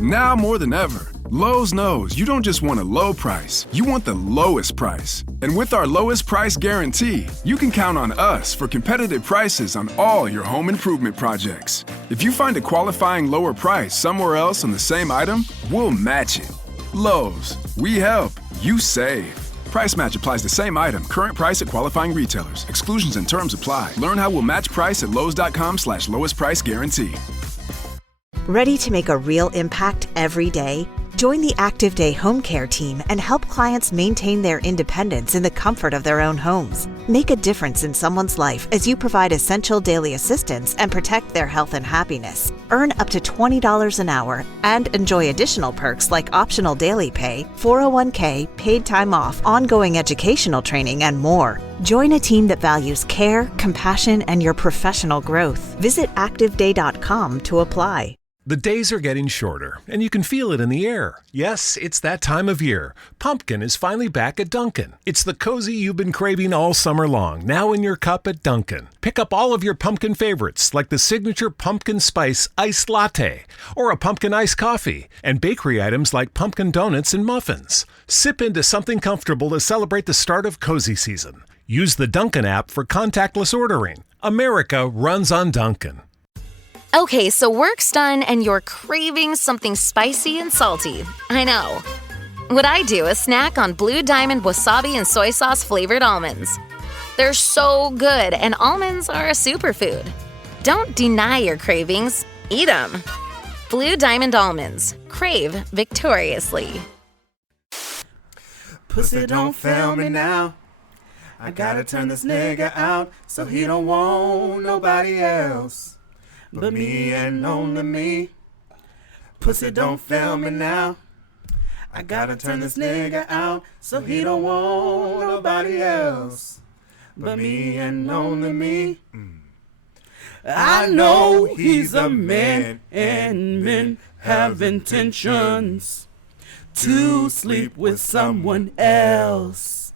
Now more than ever, Lowe's knows you don't just want a low price, you want the lowest price. And with our lowest price guarantee, you can count on us for competitive prices on all your home improvement projects. If you find a qualifying lower price somewhere else on the same item, we'll match it. Lowe's, we help, you save. Price match applies to same item. Current price at qualifying retailers. Exclusions and terms apply. Learn how we'll match price at lowes.com/lowest price guarantee. Ready to make a real impact every day? Join the Active Day Home Care team and help clients maintain their independence in the comfort of their own homes. Make a difference in someone's life as you provide essential daily assistance and protect their health and happiness. Earn up to $20 an hour and enjoy additional perks like optional daily pay, 401k, paid time off, ongoing educational training, and more. Join a team that values care, compassion, and your professional growth. Visit activeday.com to apply. The days are getting shorter, and you can feel it in the air. Yes, it's that time of year. Pumpkin is finally back at Dunkin'. It's the cozy you've been craving all summer long, now in your cup at Dunkin'. Pick up all of your pumpkin favorites, like the signature pumpkin spice iced latte, or a pumpkin iced coffee, and bakery items like pumpkin donuts and muffins. Sip into something comfortable to celebrate the start of cozy season. Use the Dunkin' app for contactless ordering. America runs on Dunkin'. Okay, so work's done and you're craving something spicy and salty. I know. What I do is snack on Blue Diamond wasabi and soy sauce flavored almonds. They're so good, and almonds are a superfood. Don't deny your cravings. Eat them. Blue Diamond almonds. Crave victoriously. Pussy don't fail me now. I gotta turn this nigga out so he don't want nobody else but me and only me. Pussy don't fail me now. I gotta turn this nigga out so he don't want nobody else but me and only me. I know he's a man and men have intentions to sleep with someone else.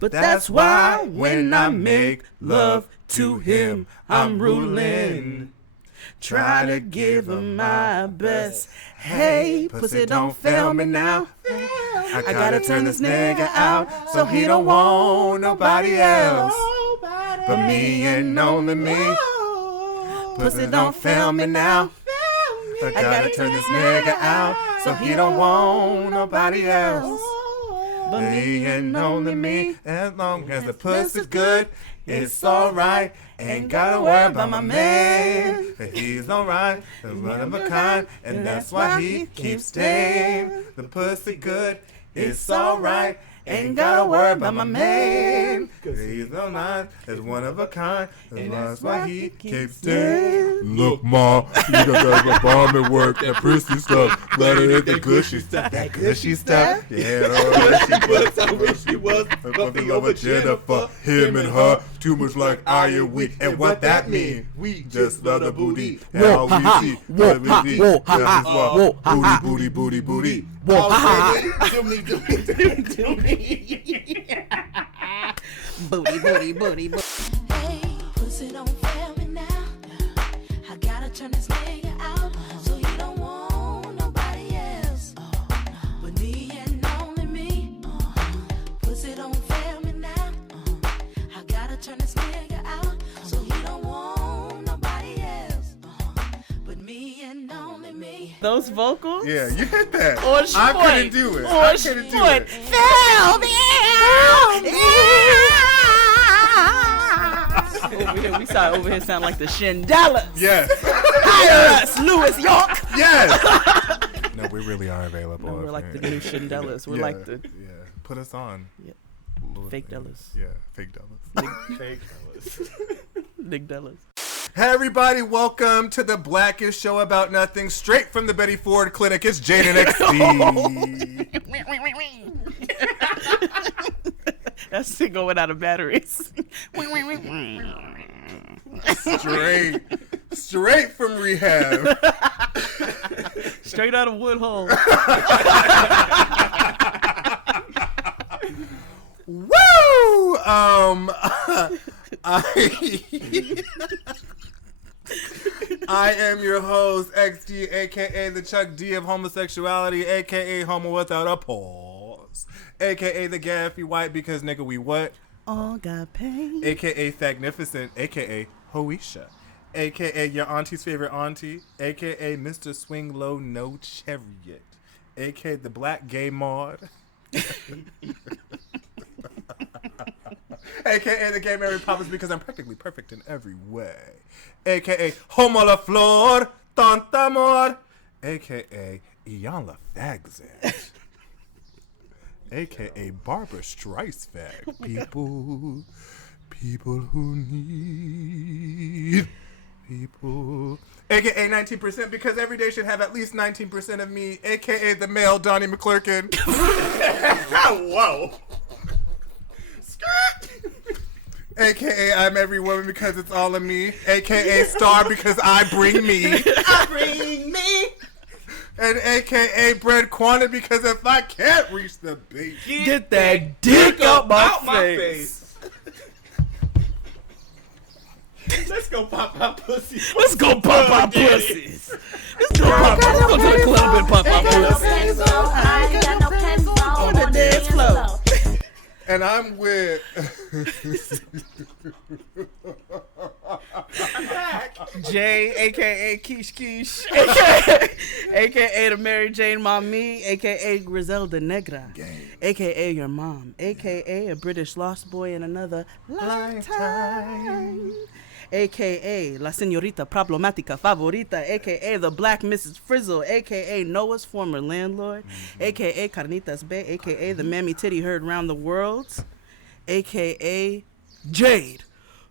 But that's why when I make love to him, I'm ruling. Try to give him my best. Hey, pussy, don't fail me now. I gotta turn this nigga out so he don't want nobody else but me and only me. Pussy, don't fail me now. I gotta turn this nigga out so he don't want nobody else but me and only me. As long as the pussy's good, it's alright. Ain't gotta worry about my man. He's alright, he's one of a kind, and that's why he keeps staying. The pussy good, it's alright. Ain't gotta worry about my man, 'cause he's alright, he's one of a kind, and that's why he keeps staying. Look, Ma, you got that bomb at work, that prissy stuff, let it hit the gushy stuff. That gushy stuff? Yeah, I wish she was bumping over Jennifer, him and her, too much like I and we. And what that mean? We just love the booty, and all we see, booty, booty, booty, booty. Do me. Booty, booty, booty, booty. Hey, pussy don't fail me now. I gotta turn this nigga out so he don't want nobody else but me and only me. Pussy don't fail me now. I gotta turn this nigga out so he don't want nobody else but me and only me. Those vocals? Yeah, you hit that. Or I couldn't do it. I couldn't do it. Fail me! We saw over here sound like the Shindellas. Yes. Hire us, Louis York. Yes. No, we really are available. No, we're like the new Shindellas. We're like the Put us on. Yeah. Fake Dellas. Yeah, fake Dellas. Fake Dellas. Big Dellas. Hey everybody, welcome to the Blackest Show About Nothing, straight from the Betty Ford Clinic. It's Jaden XD. That's still going out of batteries. Straight from rehab. Straight out of Woodhull. Woo! I I am your host, XD, aka the Chuck D of homosexuality, aka homo without a pause, aka the Gaffy White because nigga we what? All got pain. AKA Thagnificent, aka Hoisha, aka your auntie's favorite auntie, aka Mr. Swing Low No Chariot, aka the Black Gay Maud, aka the Gay Mary Poppins because I'm practically perfect in every way, aka Homo La Flor, Tanta Amor, aka Ian La Fagzit. AKA Barbara Streisand. People who need people. AKA 19% because every day should have at least 19% of me. AKA the male Donnie McClurkin. Whoa. AKA I'm every woman because it's all of me. AKA Star because I bring me. I bring me. And AKA Bread Quanta because if I can't reach the beat, Get that dick out my face. Let's go pop our pussies. Let's go pop our pussies. Let's go pop. Let's go to the club and pop our pussies. I ain't got no plans On the dance floor. And I'm with Jay, aka Keish, aka the Mary Jane Mommy, aka Griselda Negra, aka your mom, aka a British lost boy in another lifetime, aka La Señorita Problematica Favorita, aka the Black Mrs. Frizzle, aka Noah's former landlord, aka Carnitas Bay, aka the Mammy Titty heard round the world, aka Jade.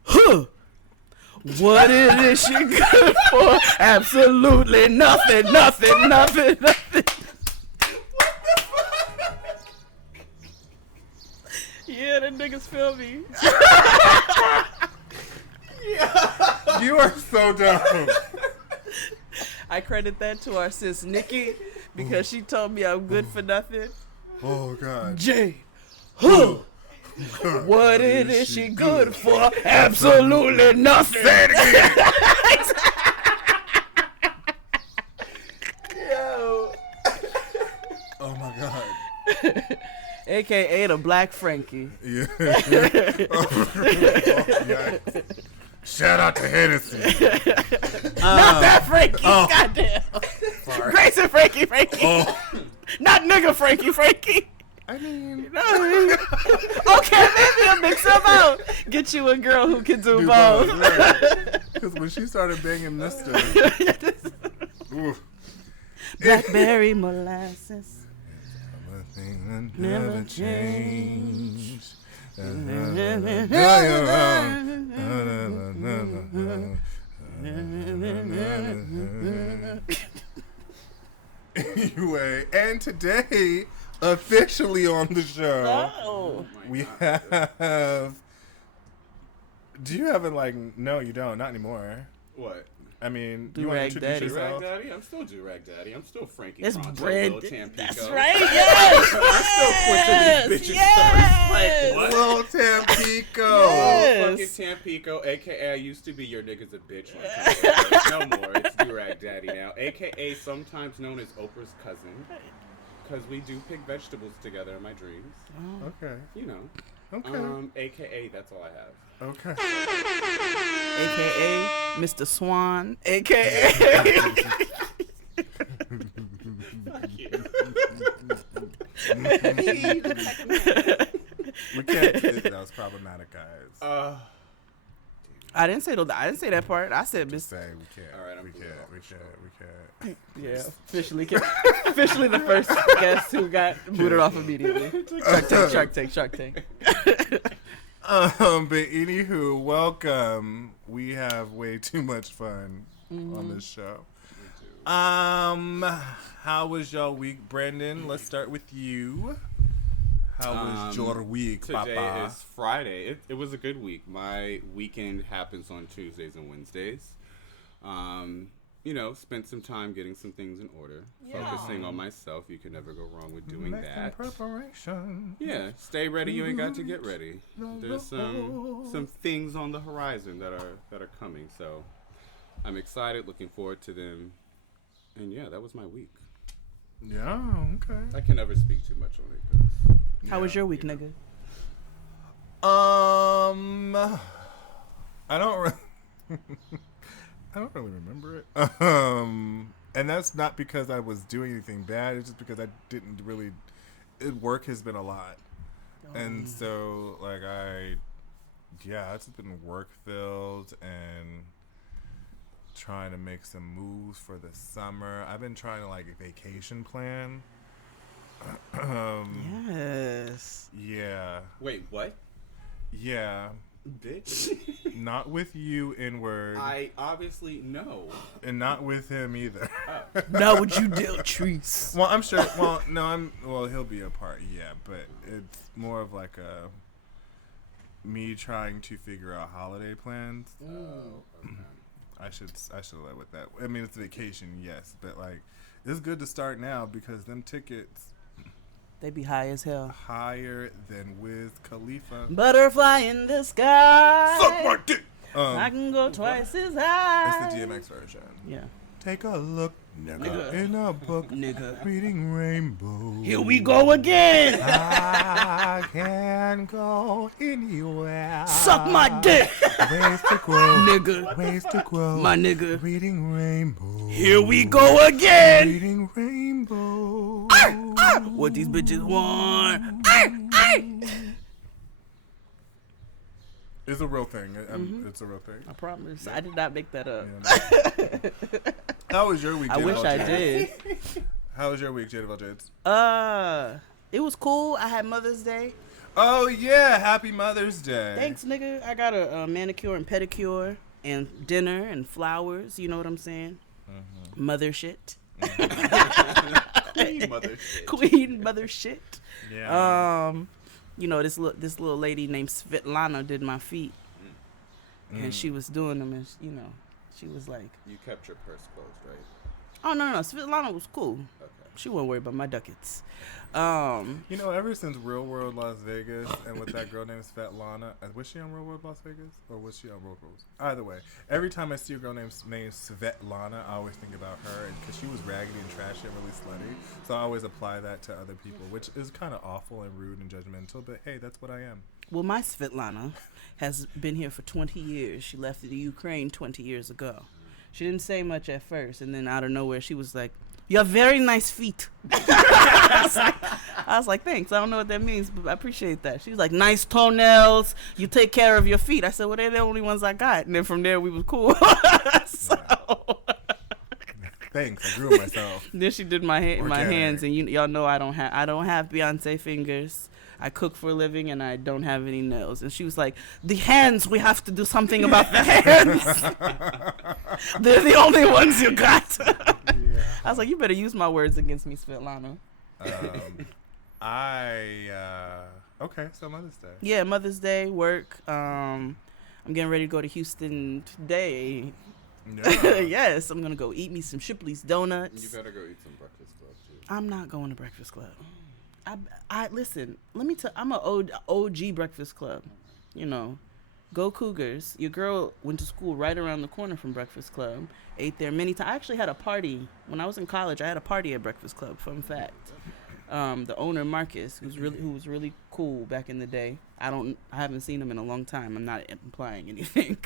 Huh. What is she good for? Absolutely nothing. What the fuck? Yeah, the niggas feel me. you are so dumb. I credit that to our sis Nikki because she told me I'm good for nothing. Oh God. Jay, huh? What is she good for? Absolutely nothing. Yo. Oh my God. AKA the Black Frankie. Yeah. Shout out to Hennessy. Not that Frankie. Goddamn. Grayson Frankie. Oh. Not nigga Frankie. I mean, Okay, maybe I'll mix them out. Get you a girl who can do both. Because when she started banging Mr. Oof. Blackberry molasses. Nothing Never never change. Anyway, and today, officially on the show, we have. Do you have No, you don't. Not anymore. What? I mean, do Do you want to Rag introduce Daddy. yourself? Durag Daddy? I'm still Durag Daddy. I'm still Frankie It's Pronto, bread. Lil Tampico. That's right. Yes. I'm still pushing these bitches first. Like, what? Little Tampico. Yes. Fucking Tampico, a.k.a. I used to be your niggas a bitch on Tampico. No more. It's Durag Daddy now. A.k.a. sometimes known as Oprah's cousin. Because we do pick vegetables together in my dreams. Okay. You know. Okay. A.k.a. that's all I have. Okay. AKA Mr. Swan. AKA. We can't. That was problematic, guys. I didn't say that part. I said Mr. Say we can't. All right, I'm we cool. can't. Yeah, officially the first guest who got booted off immediately. Shark Tank. But anywho, welcome. We have way too much fun on this show. How was your week, Brandon? Let's start with you. How was your week, Today Papa? is Friday. It was a good week. My weekend happens on Tuesdays and Wednesdays. Spent some time getting some things in order, focusing on myself. You can never go wrong with doing that. Preparation. Yeah, stay ready. You ain't got to get ready. There's some things on the horizon that are coming. So I'm excited, looking forward to them. And yeah, that was my week. Yeah, okay. I can never speak too much on it. 'Cause, How was your week, nigga? I don't really remember it. And that's not because I was doing anything bad. It's just because I didn't really. Work has been a lot, and so like it's been work filled and trying to make some moves for the summer. I've been trying to like vacation plan. Yes. Yeah. Wait, what? Yeah. Bitch. Not with you, N-word. I obviously know. And not with him either. Not what you do, Trees. Well, I'm sure. Well, no, he'll be a part, yeah, but it's more of like me trying to figure out holiday plans. Okay. I should have led with that. I mean, it's a vacation, yes, but like it's good to start now because them tickets They be high as hell. higher than Wiz Khalifa. Butterfly in the sky. Suck my dick. I can go twice as high. It's the DMX version. Yeah. Take a look, Nigga. in a book, Nigga. reading Rainbow. Here we go again. I can go anywhere. Suck my dick. Ways to grow, Nigga. ways to grow. My nigga. Reading Rainbow. Here we go again. Reading Rainbow. What these bitches want. It's a real thing. It's a real thing. I promise. I did not make that up. Yeah. How was your week? I wish I Jada? did. How was your week, Jada Jades? It was cool. I had Mother's Day. Oh yeah, Happy Mother's Day. Thanks, nigga. I got a manicure and pedicure and dinner and flowers. You know what I'm saying? Mother shit. Queen mother shit. Queen mother shit. Yeah. You know, this little lady named Svetlana did my feet, and she was doing them, and you know, she was like, You kept your purse closed, right? "Oh no, Svetlana was cool. Okay. She wasn't worried about my ducats." You know, ever since Real World Las Vegas and with that girl named Svetlana, was she on Real World Las Vegas or was she on Road Rules? Either way, every time I see a girl named Svetlana, I always think about her because she was raggedy and trashy and really slutty. So I always apply that to other people, which is kind of awful and rude and judgmental. But hey, that's what I am. Well, my Svetlana has been here for 20 years. She left the Ukraine 20 years ago. She didn't say much at first, and then out of nowhere, she was like, "You have very nice feet." I was like, "Thanks. I don't know what that means, but I appreciate that." She was like, "Nice toenails. You take care of your feet." I said, "Well, they're the only ones I got." And then from there, we was cool. So Thanks, I grew myself. then she did my hands, and y'all know I don't have Beyonce fingers. I cook for a living, and I don't have any nails. And she was like, "The hands, we have to do something about the hands. They're the only ones you got." I was like, "You better use my words against me, Svetlana." Okay, so Mother's Day. Yeah, Mother's Day, work. I'm getting ready to go to Houston today. Yeah. Yes, I'm gonna go eat me some Shipley's donuts. You better go eat some Breakfast Club too. I'm not going to Breakfast Club. I listen. Let me tell. I'm a OG Breakfast Club. You know, go Cougars. Your girl went to school right around the corner from Breakfast Club. Ate there many times. I actually had a party when I was in college. I had a party at Breakfast Club. Fun fact. The owner Marcus, who was really cool back in the day. I haven't seen him in a long time. I'm not implying anything.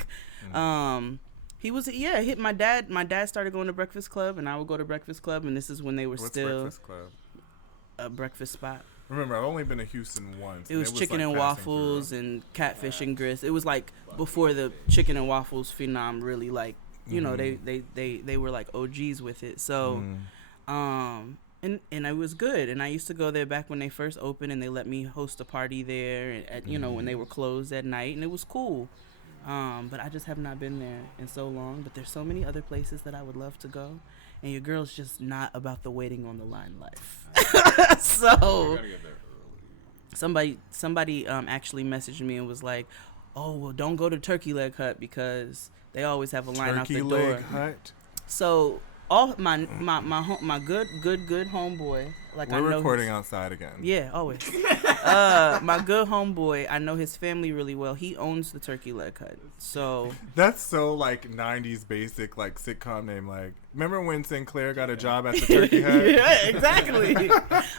He was hit my dad. My dad started going to Breakfast Club, and I would go to Breakfast Club, and this is when they were What's still Breakfast Club? a breakfast spot. Remember, I've only been to Houston once. It was chicken and waffles and catfish and grits. It was like before the chicken and waffles phenom really like, you know, they were like OGs with it. So, and it was good. And I used to go there back when they first opened, and they let me host a party there at you know, when they were closed at night, and it was cool. But I just have not been there in so long. But there's so many other places that I would love to go. And your girl's just not about the waiting on the line life. So somebody actually messaged me and was like, "Oh, well, don't go to Turkey Leg Hut because they always have a line out the door." Turkey Leg Hut. So all my good homeboy Like We're I know recording outside again. Yeah, always. My good homeboy, I know his family really well. He owns the Turkey Leg Hut. So That's so like 90s basic like sitcom name. Like, remember when Sinclair got a job at the Turkey Hut? yeah, exactly.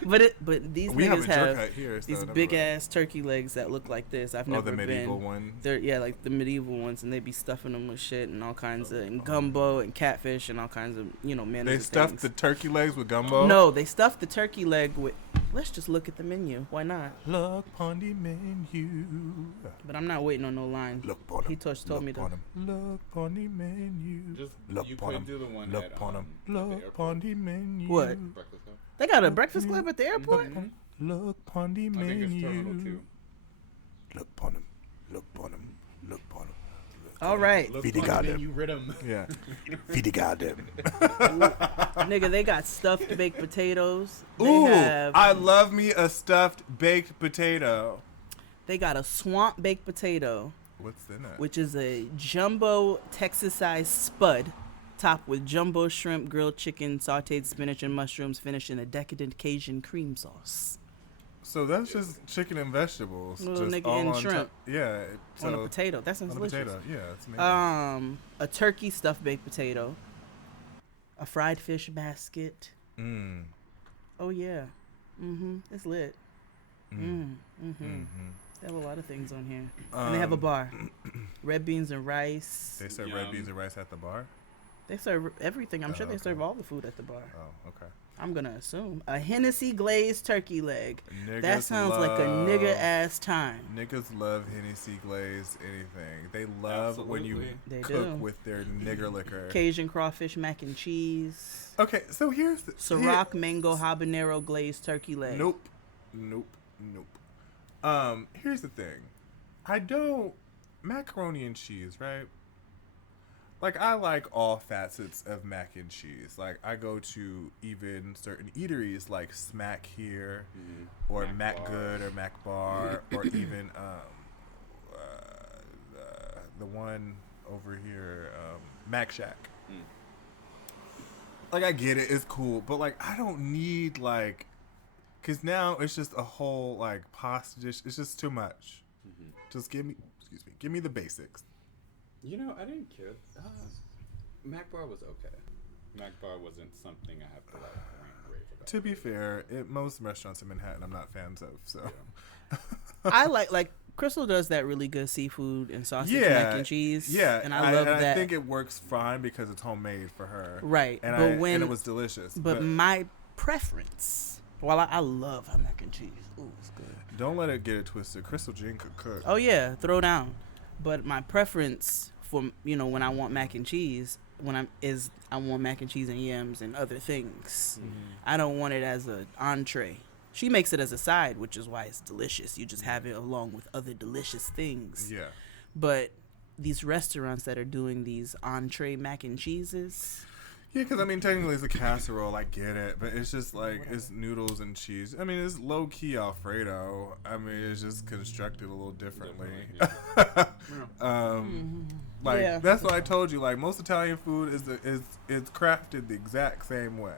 but these We have niggas a jerk have hut here, so these never big mind. ass turkey legs that look like this. I've never the medieval been. one. They're like the medieval ones, and they be stuffing them with shit and all kinds of and gumbo and catfish and all kinds of manners. They of stuffed things. the turkey legs with gumbo. No, they stuffed the turkey leg with. Let's just look at the menu. Why not? Look on the menu. But I'm not waiting on no line. Look on him. He told me to. Look on the menu. Just Look you on could him. do the one Look at, on him. the Look airport. on the menu. What? Breakfast Club. They got a breakfast club at the airport. Look on the I think it's Terminal menu. 2. Look on him. Look on him. Look on him. All right, Look Feed the on goddamn. menu rhythm. Yeah. Feed the goddamn. nigga, they got stuffed baked potatoes. They Ooh, have. I love me a stuffed baked potato. They got a swamp baked potato, What's in it? which is a jumbo Texas-sized spud, topped with jumbo shrimp, grilled chicken, sautéed spinach and mushrooms, finished in a decadent Cajun cream sauce. So that's just chicken and vegetables. Little just nigga all and on shrimp. Yeah. So On a potato. That sounds on a delicious. potato. Yeah, it's amazing. A turkey stuffed baked potato, a fried fish basket. Mm. Oh yeah, it's lit. They have a lot of things on here, and they have a bar, red beans and rice. They serve Yum. red beans and rice at the bar? They serve everything. I'm sure they okay. serve all the food at the bar. Oh, okay. I'm gonna assume a Hennessy glazed turkey leg. Niggas That sounds like a nigga love- ass time. Niggas love Hennessy glazed anything. They love when you Absolutely. They cook do. with their nigger liquor. Cajun crawfish mac and cheese. Okay, so here's the Ciroc mango habanero glazed turkey leg. Nope. Here's the thing. I don't macaroni and cheese, right? Like, I like all facets of mac and cheese. Like, I go to even certain eateries like Smack here, or Mac Good, or Mac Bar, or even the one over here, Mac Shack. Like, I get it, it's cool, but like, I don't need like, cause now it's just a whole like pasta dish. It's just too much. Just give me the basics. You know, I didn't care. Mac Bar was okay. Mac Bar wasn't something I have to like rant and rave about. To be fair, most restaurants in Manhattan I'm not fans of. So I like Crystal does that really good seafood and sausage yeah, mac and cheese. Yeah, and I love that. I think it works fine because it's homemade for her. Right, and but and it was delicious. But my preference, while I love her mac and cheese. Ooh, it's good. Don't let it get it twisted. Crystal Jean could cook. Oh yeah, throw down. But my preference for when I want mac and cheese, I want mac and cheese and yams and other things. I don't want it as an entree. She makes it as a side, which is why it's delicious. You just have it along with other delicious things. Yeah. But these restaurants that are doing these entree mac and cheeses. Yeah, because I mean, technically it's a casserole. I get it, but it's just like it's noodles and cheese. I mean, it's low key Alfredo. I mean, it's just constructed a little differently. Like Yeah. that's what I told you. Like most Italian food is crafted the exact same way,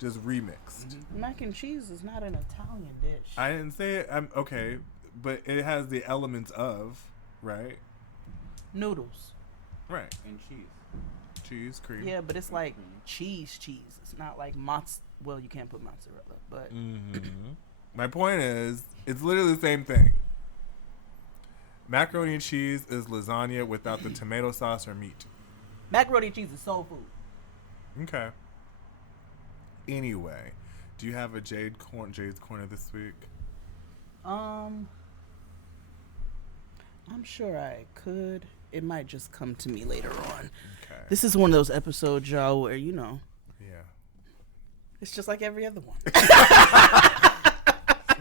just remixed. Mac and cheese is not an Italian dish. I didn't say it. I'm okay, but it has the elements of right, Noodles. right. And cheese. Cheese, cream. Yeah, but it's like cheese. It's not like well, you can't put mozzarella, but My point is, it's literally the same thing. Macaroni and cheese is lasagna without the tomato sauce or meat. macaroni and cheese is soul food. Okay. Anyway, do you have a Jade's Corner this week? I'm sure I could. It might just come to me later on. Okay. This is one of those episodes, y'all, where Yeah. it's just like every other one.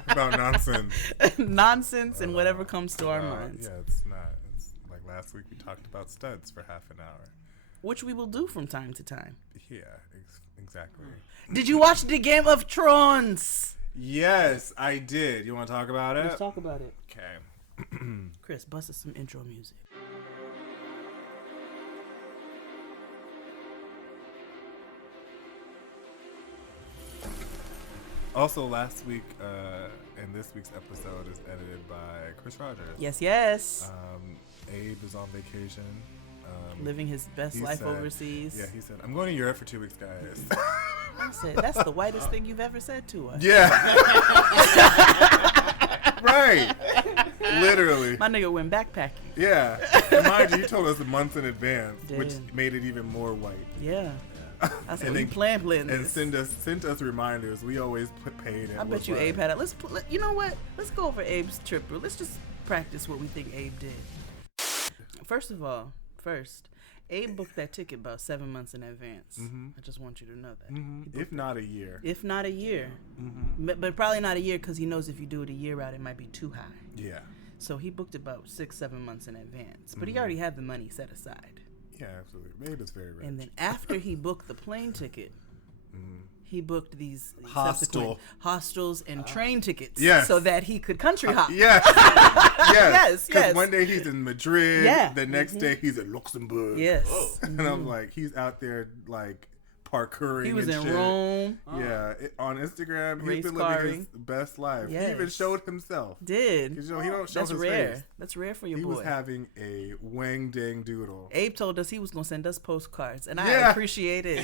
About nonsense. Nonsense and whatever comes to our minds. Yeah, it's not. It's like last week we talked about studs for half an hour. Which we will do from time to time. Yeah, exactly. Did you watch the Game of Thrones? Yes, I did. You want to talk about it? Let's talk about it. Okay. Chris, bust us some intro music. Also, last week and this week's episode is edited by Chris Rogers. Yes. Abe is on vacation. Living his best he life said- overseas. Yeah, he said, I'm going to Europe for 2 weeks, guys. I said, that's the whitest thing you've ever said to us. Yeah. Right. Literally. My nigga went backpacking. Yeah. And mind you, he told us months in advance, which Damn. made it even more white. Yeah. I said, And we then- plan And this. sent us reminders. We always paid. I bet you Abe had it. You know what? Let's go over Abe's trip. Let's just practice what we think Abe did. First of all, Abe booked that ticket about 7 months in advance. I just want you to know that. If not a year. If not a year. But probably not a year because he knows if you do it a year out, it might be too high. Yeah. So he booked about 6-7 months in advance. But he already had the money set aside. Yeah, absolutely. Abe is very rich. And then after he booked the plane ticket, he booked these Hostel. subsequent hostels and train tickets Yes. so that he could country hop. Yes. Yes, Because yes. one day he's in Madrid. Yeah. The next day he's in Luxembourg. Yes. And I'm like, he's out there like parkouring. He was and in shit. Rome. Yeah. On Instagram, Race he's been living carring. his best life. He Yes. even showed himself. Did. 'Cause, you know, he don't show That's his rare. face. That's rare for your He boy. was having a wang dang doodle. Abe told us he was going to send us postcards, and I Yeah. appreciate it.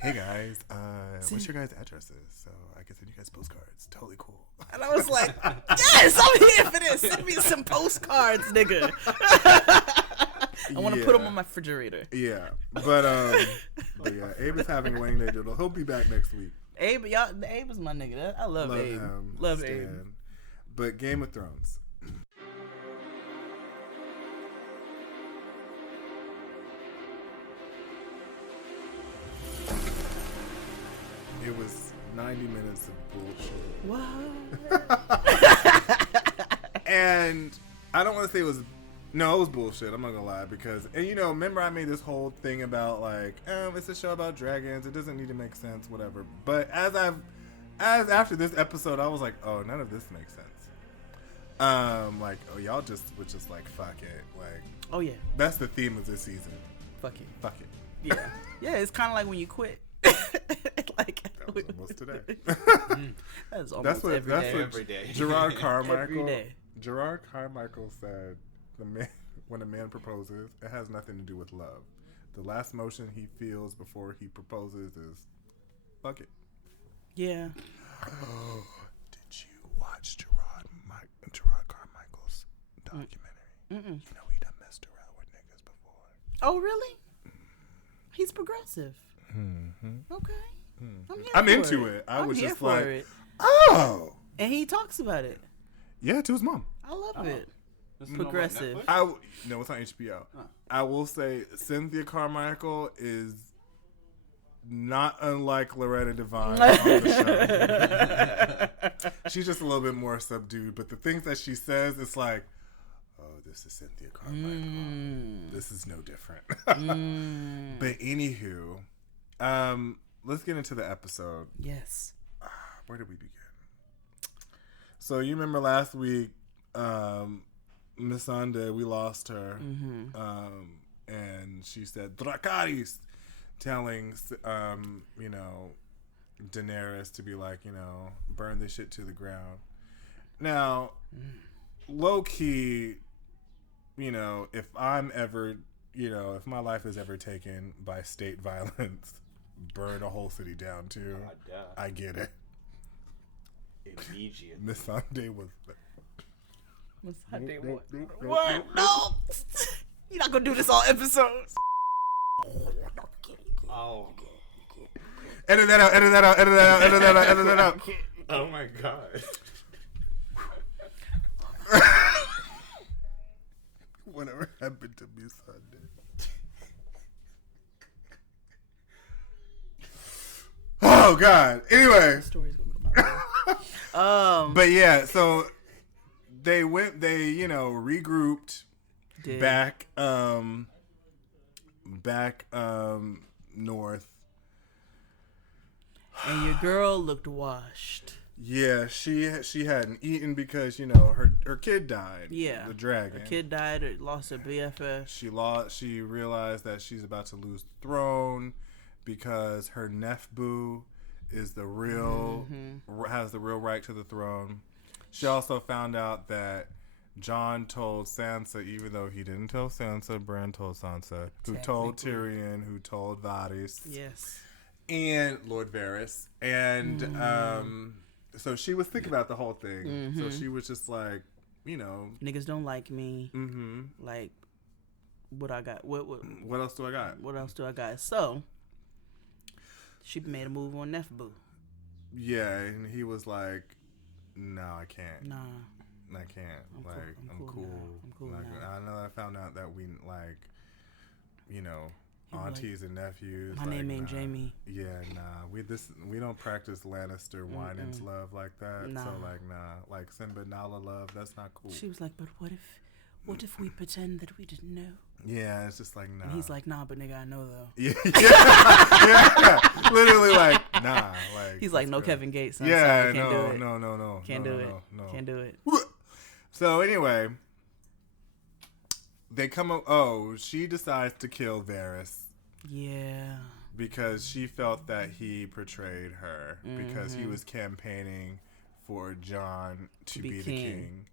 Hey guys, what's your guys' addresses? So I can send you guys postcards. Totally cool. And I was like, yes, I'm here for this. Send me some postcards, nigga. I want to put them on my refrigerator. Yeah, but yeah, Abe is having wang day doodle. He'll be back next week. Abe is my nigga. I love Abe. him. Love Stan. Abe. But Game of Thrones. It was 90 minutes of bullshit. What? And I don't want to say it was. No, it was bullshit. I'm not gonna lie because, and you know, remember I made this whole thing about like, it's a show about dragons. It doesn't need to make sense, whatever. But as after this episode, I was like, oh, none of this makes sense. Like, oh, y'all just was just like, fuck it. Like, Oh, yeah. that's the theme of this season. Fuck it. Fuck it. Yeah. Yeah, it's kind of like when you quit. Like, That was almost today. that's almost That's what every that's day. what Every day. Gerard Carmichael. Every day. Gerard Carmichael said, when a man proposes, it has nothing to do with love. The last motion he feels before he proposes is, fuck it. Yeah. Oh, did you watch Gerard Carmichael's documentary? You know he done messed around with niggas before. Oh, really? He's progressive. Okay. I'm for into it. I I'm was here just for like, it. oh, And he talks about it. yeah, to his mom. I love it. This is on what, Progressive. Netflix? No, it's on HBO. I will say Cynthia Carmichael is not unlike Loretta Devine on the show. She's just a little bit more subdued, but the things that she says, it's like, oh, this is Cynthia Carmichael. This is no different. But anywho, let's get into the episode. Yes. Where did we begin? So you remember last week, Miss Sunday, we lost her, and she said Dracarys, telling Daenerys to be like, burn this shit to the ground. Now, low key, if I'm ever, if my life is ever taken by state violence, burn a whole city down too. I get it. Immediate. Miss Sunday was. What's her name? What? No! You're not gonna do this all episodes. Oh. Edit that out. Edit that out. Edit that out. Edit that out. Edit that out. Oh my god. Whatever happened to Miss Sunday? Oh God. Anyway. Story's gonna come out. But yeah, so they regrouped Did. back north. And your girl looked washed. Yeah, she hadn't eaten because her kid died. Yeah. The dragon. Her kid died or lost her BFF. She realized that she's about to lose the throne because her nephew is the real has the real right to the throne. She also found out that Jon told Sansa, even though he didn't tell Sansa. Bran told Sansa, who told Tyrion, who told Varys, Yes. and Lord Varys, and so she was thinking about the whole thing. So she was just like, niggas don't like me. Like, what I got? What else do I got? What else do I got? So she made a move on Nephbu. Yeah, and he was like, "No, I can't. Nah. I can't. I'm cool. I'm cool Like, now. I know I found out that we aunties and nephews. My name ain't Jamie. Yeah, we don't practice Lannister wine-ins love like that. Nah. So like Simba Nala love, that's not cool. She was like, but what if we pretend that we didn't know? Yeah, it's just like, nah. And he's like, nah, but nigga, I know though. Yeah, yeah. Literally like, nah. Like He's like, no, Kevin Gates. I'm yeah, sorry, can't do it. no. Can't do it. No. Can't do it. So anyway, they come up. Oh, she decides to kill Varys. Yeah. Because she felt that he betrayed her because he was campaigning for Jon to be the king.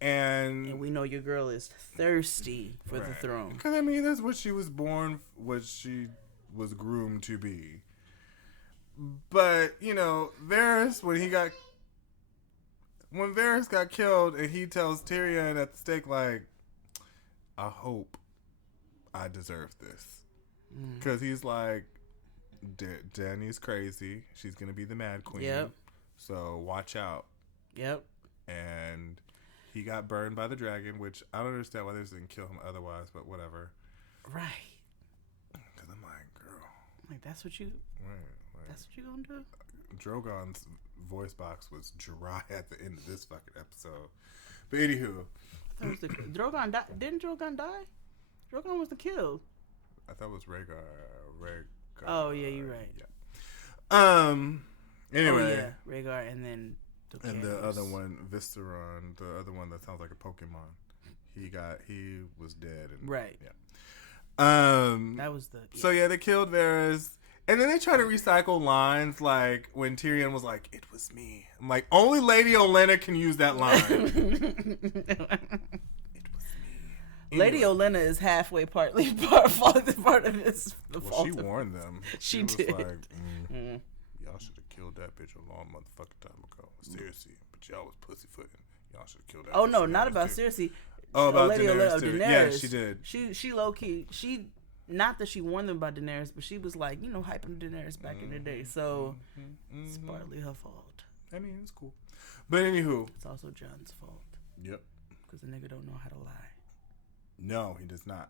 And we know your girl is thirsty for the throne. Because, I mean, that's what she was born, what she was groomed to be. But, Varys, when Varys got killed and he tells Tyrion at the stake, like, I hope I deserve this. Because he's like, Dany's crazy. She's going to be the Mad Queen. Yep. So watch out. Yep. And he got burned by the dragon, which I don't understand why they didn't kill him otherwise, but whatever. Right. Because I'm like, girl. Like, that's what you gonna do? Drogon's voice box was dry at the end of this fucking episode. But anywho. I thought it was Drogon died. Didn't Drogon die? Drogon was the killed. I thought it was Rhaegar. Oh, yeah, you're right. Yeah. Anyway. Oh, yeah. Rhaegar and then the other one, Visceron, the other one that sounds like a Pokemon. He was dead. And, right. Yeah. That was the... Yeah. So, yeah, they killed Varys. And then they try to recycle lines like when Tyrion was like, it was me. I'm like, only Lady Olenna can use that line. It was me. Lady Olenna is halfway part of his Well, she warned them. She was did. Like, y'all should have killed that bitch a long motherfucking time ago. Seriously. But y'all was pussyfooting. Y'all should have killed that bitch. Oh, no, not about Cersei. Oh, about Lady Daenerys, too. Yeah, she did. She low-key, not that she warned them about Daenerys, but she was like, hyping Daenerys back in the day. So, it's partly her fault. I mean, it's cool. But anywho. It's also Jon's fault. Yep. Because the nigga don't know how to lie. No, he does not.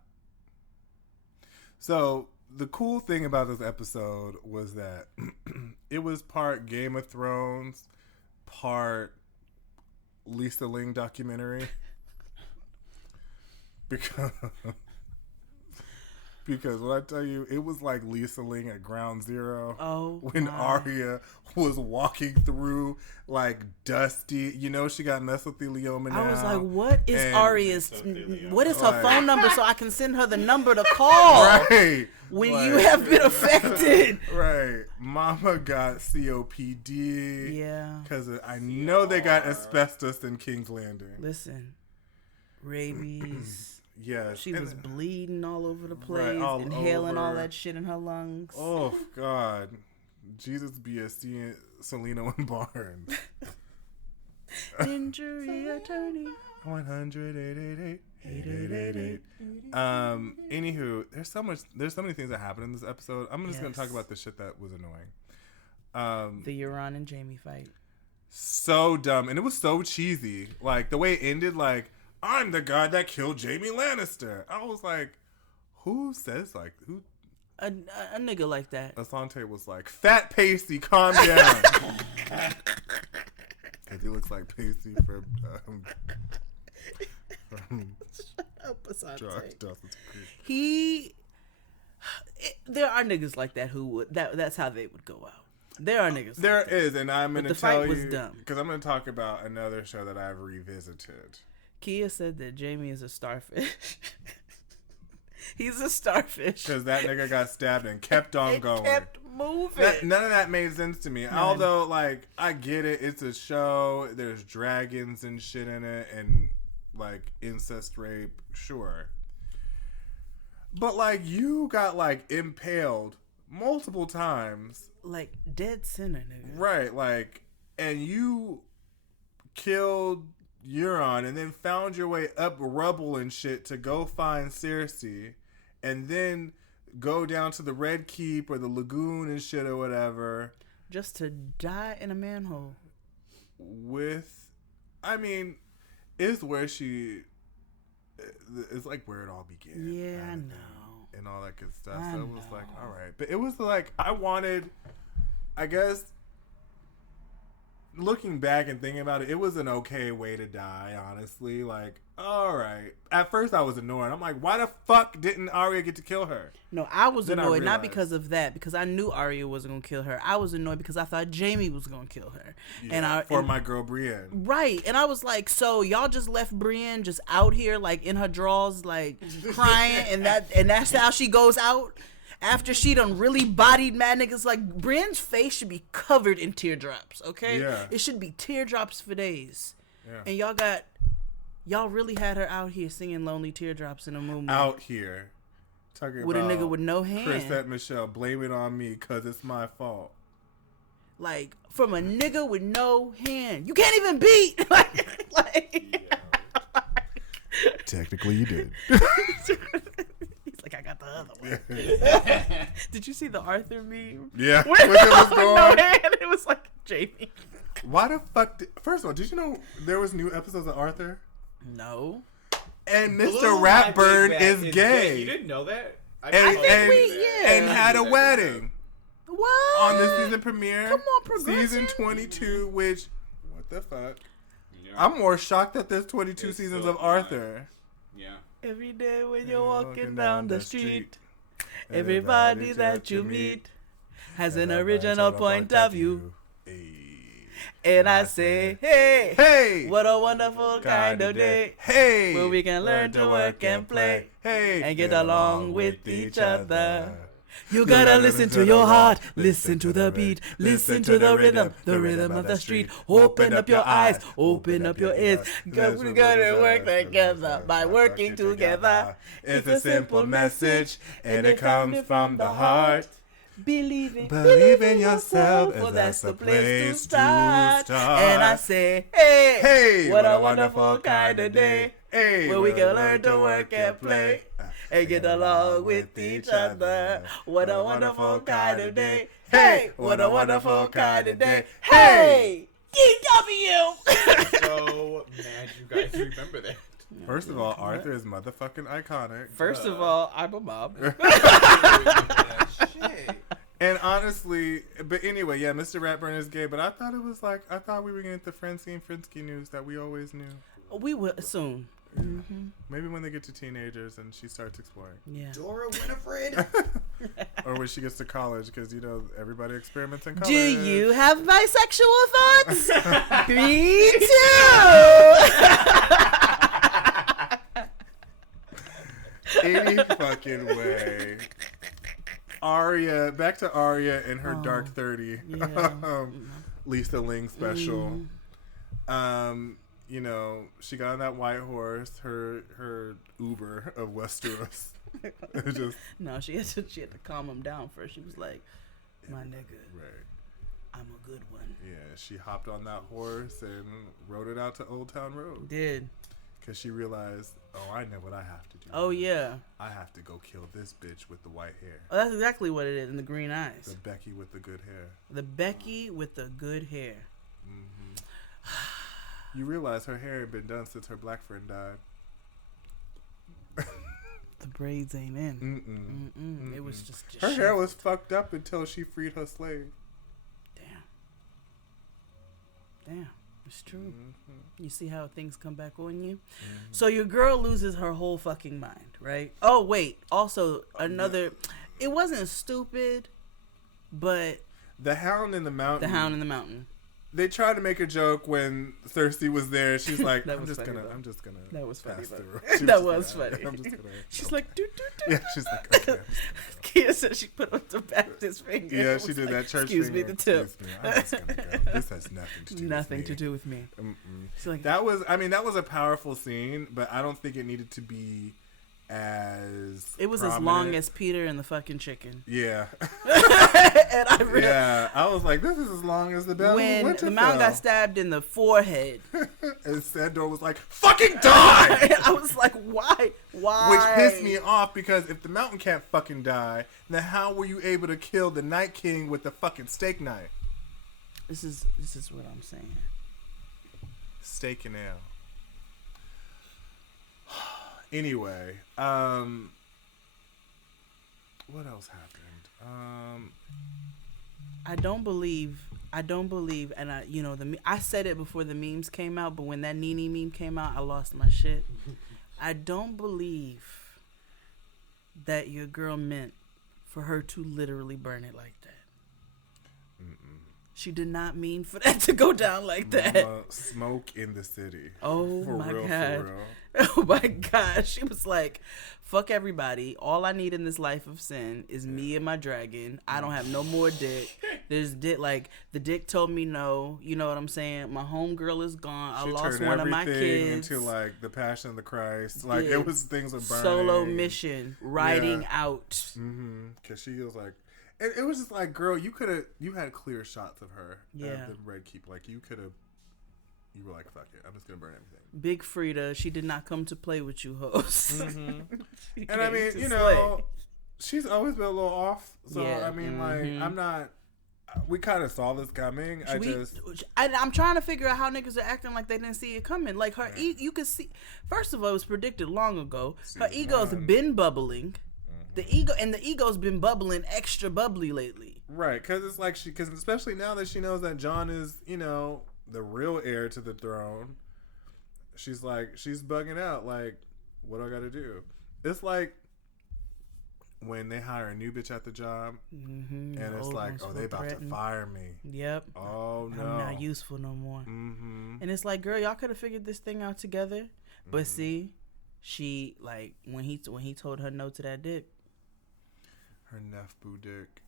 So, the cool thing about this episode was that it was part Game of Thrones, part Lisa Ling documentary. Because when I tell you, it was like Lisa Ling at Ground Zero. Oh, when Arya was walking through like dusty, she got mesothelioma now. I was like, what is Arya's? What is her phone number so I can send her the number to call? Right. When you have been affected. Right. Mama got COPD. Yeah. Because I know they got asbestos in King's Landing. Listen, rabies. Yeah, she was bleeding all over the place, inhaling all that shit in her lungs. Oh God, Jesus be a Selena and Barnes. Injury attorney. 100-888-8888. Anywho, there's so many things that happened in this episode. I'm just gonna talk about the shit that was annoying. The Euron and Jaime fight. So dumb, and it was so cheesy. Like the way it ended, like. I'm the guy that killed Jaime Lannister. I was like, who says like who? A nigga like that. Asante was like, Fat Pacey, calm down. Because he looks like Pacey from There are niggas like that who would that's how they would go out. There are niggas. There like that. is, and I'm going to tell you dumb because I'm going to talk about another show that I've revisited. Kia said that Jaime is a starfish. He's a starfish. Because that nigga got stabbed and kept on going. Kept moving. None of that made sense to me. Although, like, I get it. It's a show. There's dragons and shit in it, and like incest rape. Sure. But like, you got like impaled multiple times. Like dead center, nigga. Right. Like, and you killed Euron and then found your way up rubble and shit to go find Cersei, and then go down to the Red Keep or the lagoon and shit or whatever, just to die in a manhole. I mean, it's where it's like where it all began. Yeah, I know. And all that good stuff. So it was like, all right. But it was like, I wanted, I guess, looking back and thinking about it, it was an okay way to die, honestly. Like, all right. At first, I was annoyed. I'm like, why the fuck didn't Arya get to kill her? No, I was Then I annoyed, not realized. because of that, because I knew Arya wasn't going to kill her. I was annoyed because I thought Jaime was going to kill her. Yeah, my girl Brienne. Right. And I was like, so y'all just left Brienne just out here, like, in her drawers, like, crying, and that's how she goes out? After she done really bodied mad niggas, like, Brienne's face should be covered in teardrops, okay? Yeah. It should be teardrops for days. Yeah. And y'all really had her out here singing Lonely Teardrops in a movie. Out here. Talking With a about nigga with no hand. Chrisette Michelle, blame it on me because it's my fault. Like, from a nigga with no hand. You can't even beat. like Technically, you did. He's like, I got the other one. Did you see the Arthur meme? Yeah. Where Look at what's with going no on. hand, it was like Jamie. Why the fuck? First of all, did you know there was new episodes of Arthur? No. And Mr. Blue, my big Ratburn bag, is gay. You didn't know that? And, yeah. and had a wedding What? on the season premiere. Come on, progressive. Season 22, which, what the fuck? Yeah. I'm more shocked that there's 22 It's seasons so of Arthur. Yeah. Every day when you're walking down the street, everybody that you meet has an original point of view. And I say, hey, Hey! what a wonderful kind of day. Hey! Where we can learn to work and play. Hey! And get along with each other. You gotta listen to your heart, listen to the beat, listen to the rhythm of the street. Open up your eyes, open up your ears. Cause we gotta work together by working together. It's a simple message, and it comes from the heart. Believe in yourself, for and that's the place to to start. start. And I say, hey, Hey, what a wonderful kind of day. Hey, Where we can learn to work and play and get along with each other. What a wonderful kind of day. Hey, what a wonderful kind of day. Hey, DW. So mad you guys remember that. First of all, Arthur is motherfucking iconic. First of all, I'm a mob. Shit. And honestly, but anyway, yeah, Mr. Ratburn is gay, but I thought we were going to get the Francine Frinsky news that we always knew. We will soon. Maybe when they get to teenagers and she starts exploring. Yeah. Dora Winifred. Or when she gets to college, because, you know, everybody experiments in college. Do you have bisexual thoughts? Me too. Any fucking way. Arya, back to Arya and her Dark 30. Yeah. Lisa Ling special. You know, she got on that white horse, her Uber of Westeros. It was just No, she had to calm him down first. She was like, my nigga, right. I'm a good one. Yeah, she hopped on that horse and rode it out to Old Town Road. Did. Because she realized, oh, I know what I have to do. Oh, yeah. I have to go kill this bitch with the white hair. Oh, that's exactly what it is, and the green eyes. The Becky with the good hair. The Becky with the good hair. You realize her hair had been done since her black friend died. The braids ain't in. It was just Her hair was fucked up until she freed her slave. Damn. It's true. You see how things come back on you? So your girl loses her whole fucking mind, right? Oh, wait. Also, another... It wasn't stupid, but... The Hound in the Mountain. The Hound in the Mountain. They tried to make a joke when Thirsty was there. She's like, That I'm was just funny, gonna though. That was funny, pass though. through. That She just was like, funny. I'm just gonna. She's like, doo, doo, doo. Yeah, she's like, okay. Kia said she put up the Baptist finger. Yeah, It she was did like, that church Excuse me, finger. the tip. Excuse me, I'm just gonna go. This has nothing to do Nothing with me. to do with me. She's like, That was a powerful scene, but I don't think it needed to be as it was as long prominent. as Peter and the fucking chicken. Yeah. And I really, Yeah, I was like, this is as long as the Battle of when Winterfell. the mountain got stabbed in the forehead, And Sandor was like, fucking die! I was like, why? Which pissed me off because if the mountain can't fucking die, then how were you able to kill the Night King with the fucking steak knife? This is what I'm saying. Steak and ale. Anyway, what else happened? I don't believe, and I said it before the memes came out, but when that Nene meme came out, I lost my shit. I don't believe that your girl meant for her to literally burn it like that. She did not mean for that to go down like that. Mama, smoke in the city. Oh For my real, God. for real. Oh my God. She was like, fuck everybody. All I need in this life of sin is me and my dragon. I don't have no more dick. There's dick, like, the dick told me no. You know what I'm saying? My homegirl is gone. I She lost turned one of my everything kids. into like the Passion of the Christ. Like Yeah. it was things of burning. Solo mission. Riding Yeah. out. Mm-hmm. Cause she was like, it was just like, girl, you had clear shots of her. Yeah. At the Red Keep. Like you were like, fuck it, I'm just gonna burn everything. Big Frida, she did not come to play with you, hoes. She And I came mean, to you slay. know, she's always been a little off. So Yeah. I mean, like, I'm not. We kind of saw this coming. I'm trying to figure out how niggas are acting like they didn't see it coming. Like her, you could see. First of all, it was predicted long ago. Her ego's been bubbling. The ego's been bubbling extra bubbly lately. Right, because it's like because especially now that she knows that Jon is, you know, the real heir to the throne, she's bugging out. Like, what do I got to do? It's like when they hire a new bitch at the job, and it's like, oh, they about to fire me. Yep. Oh no, I'm not useful no more. Mm-hmm. And it's like, girl, y'all could have figured this thing out together. But see, she like when he told her no to that dick. Her neff boo dick.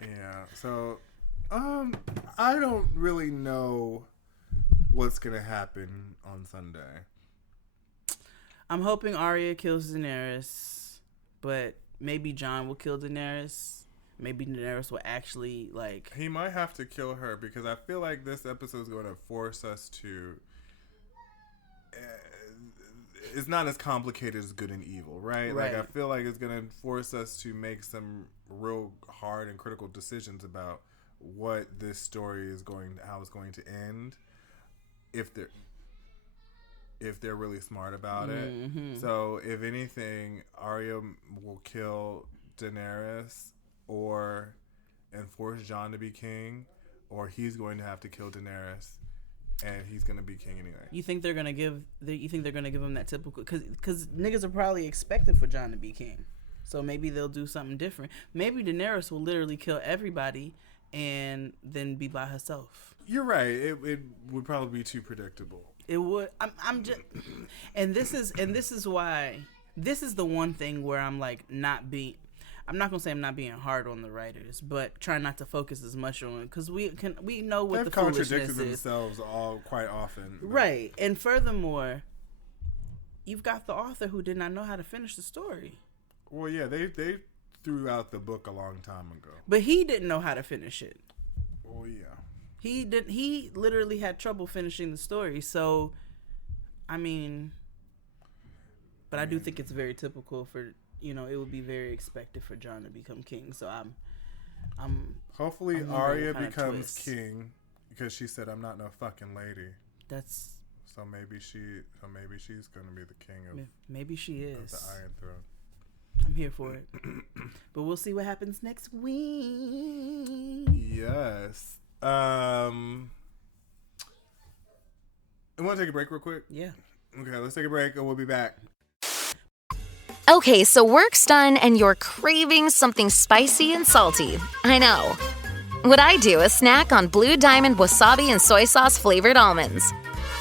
Yeah. So, I don't really know what's gonna happen on Sunday. I'm hoping Arya kills Daenerys, but maybe Jon will kill Daenerys. Maybe Daenerys will actually like. He might have to kill her because I feel like this episode is going to force us to. It's not as complicated as good and evil, right? Right. Like I feel like it's going to force us to make some real hard and critical decisions about what this story is how it's going to end, if they're really smart about it. Mm-hmm. So if anything, Arya will kill Daenerys and force Jon to be king, or he's going to have to kill Daenerys and he's going to be king anyway. You think they're gonna give him that typical because niggas are probably expecting for Jon to be king, so maybe they'll do something different. Maybe Daenerys will literally kill everybody and then be by herself. You're right. It would probably be too predictable. It would. I'm just, and this is why this is the one thing where I'm like I'm not gonna say I'm not being hard on the writers, but try not to focus as much on it because we know what They've the foolishness contradicted is. themselves all quite often. Right, and furthermore, you've got the author who did not know how to finish the story. Well, yeah, they threw out the book a long time ago. But he didn't know how to finish it. Oh yeah. He literally had trouble finishing the story. So, I mean, but I do think it's very typical for, it would be very expected for Jon to become king. So Hopefully I'm Arya kind of becomes twist. king because she said, "I'm not no fucking lady." That's So maybe she's gonna be the king of maybe she the is. Iron Throne. I'm here for it. But we'll see what happens next week. Yes. I want to take a break real quick. Yeah. Okay, let's take a break and we'll be back. Okay, so work's done and you're craving something spicy and salty. I know. What I do is snack on Blue Diamond wasabi and soy sauce flavored almonds.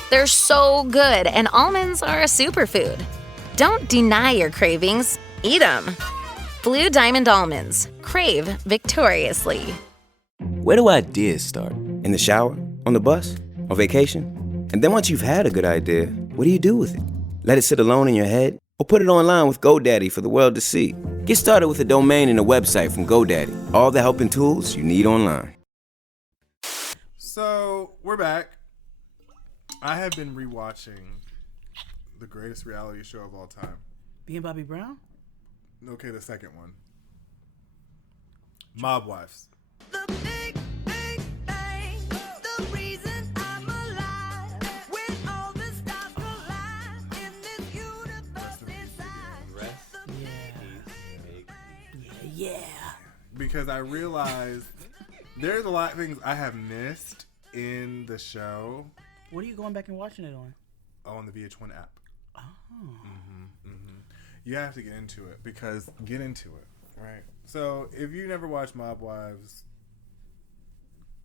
They're so good, and almonds are a superfood. Don't deny your cravings, eat them. Blue Diamond almonds. Crave victoriously. Where do ideas start? In the shower? On the bus? On vacation? And then once you've had a good idea, what do you do with it? Let it sit alone in your head? Or put it online with GoDaddy for the world to see? Get started with a domain and a website from GoDaddy. All the help and tools you need online. So, we're back. I have been rewatching the greatest reality show of all time. Being Bobby Brown? Okay, the second one. Mob Wives. The big, big bang. The reason I'm alive. When all the stars collide in this universe inside. Yeah. Because I realized there's a lot of things I have missed in the show. What are you going back and watching it on? On the VH1 app. Oh. You have to get into it because get into it, right? So if you never watched Mob Wives,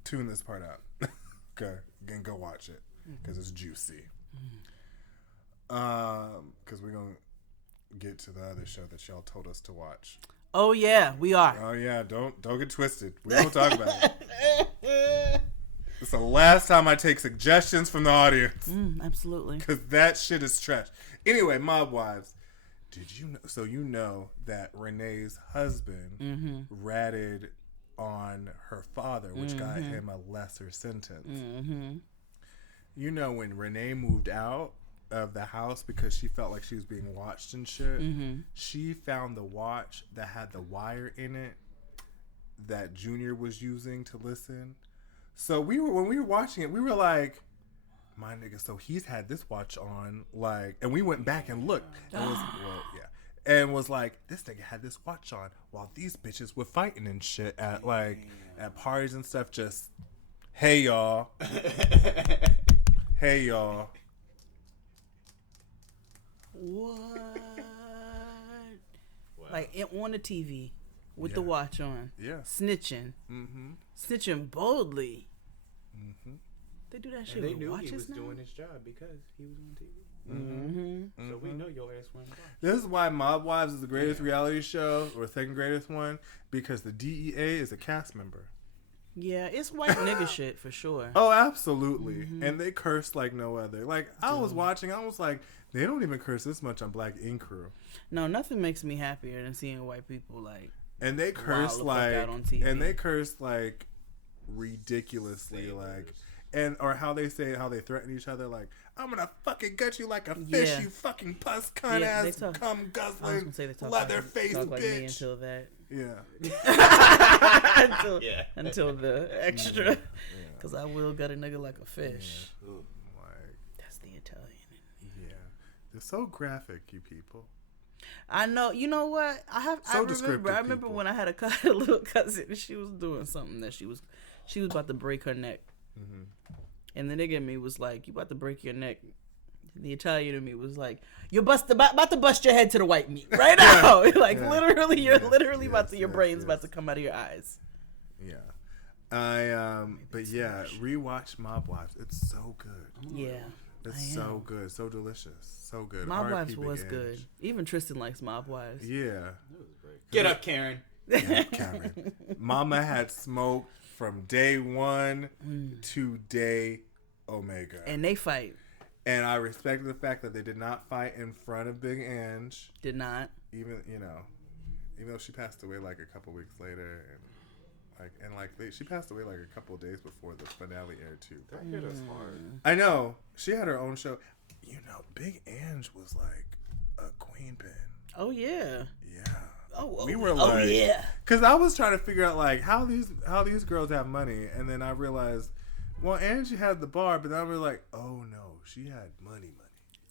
tune this part out. Okay, then go watch it because it's juicy. Because we're gonna get to the other show that y'all told us to watch. Oh yeah, we are. Oh yeah, don't get twisted. We don't talk about it. It's the last time I take suggestions from the audience. Absolutely. Because that shit is trash. Anyway, Mob Wives. Did you know? So you know that Renee's husband ratted on her father, which got him a lesser sentence. You know, when Renee moved out of the house because she felt like she was being watched and shit, she found the watch that had the wire in it that Junior was using to listen. So when we were watching it, we were like, my nigga, so he's had this watch on, like, and we went back and looked and was like, this nigga had this watch on while these bitches were fighting and shit at parties and stuff. Just, hey y'all, hey y'all. What? Like on the TV with the watch on. Yeah. Snitching. Snitching boldly. They do that shit And they with knew watches he was now? doing his job because he was on TV. So we know your ass wasn't watching. This is why Mob Wives is the greatest reality show, or second greatest one, because the DEA is a cast member. Yeah, it's white nigga shit for sure. Oh, absolutely. And they curse like no other. Like, I was watching, I was like, they don't even curse this much on Black Ink Crew. No, nothing makes me happier than seeing white people like. And they curse the fuck out on TV. and they curse like ridiculously, like, and or how they say how they threaten each other, like, I'm gonna fucking gut you like a fish, you fucking puss cunt ass, cum I was guzzling, gonna say they talk leather like, face talk like me bitch. until that. Yeah. until the extra, because I will gut a nigga like a fish. Like, That's the Italian. yeah, they're so graphic, you people. I know. You know what? I remember people. when I had a little cousin, and she was doing something that she was about to break her neck, and the nigga in me was like, "You about to break your neck?" The Italian in me was like, "You're about to bust your head to the white meat right now." Like literally, you're literally about to your brain's about to come out of your eyes. Yeah. But yeah, rewatch Mob Wives. It's so good. Yeah. It's so good. So delicious. So good. Mob R.I.P. Wives Big was Ange. good. Even Tristan likes Mob Wives. Yeah. Get up, Karen. Yeah, Cameron. Mama had smoke from day one to day Omega. And they fight. And I respected the fact that they did not fight in front of Big Ange. Did not. Even though she passed away like a couple weeks later, and she passed away like a couple of days before the finale aired too. That hit us hard. I know, she had her own show. You know, Big Ange was like a queen pin. Oh yeah. Yeah. Oh, We were like, yeah. because I was trying to figure out like how these girls have money, and then I realized, well, Angie had the bar, but then I was like, oh no, she had money.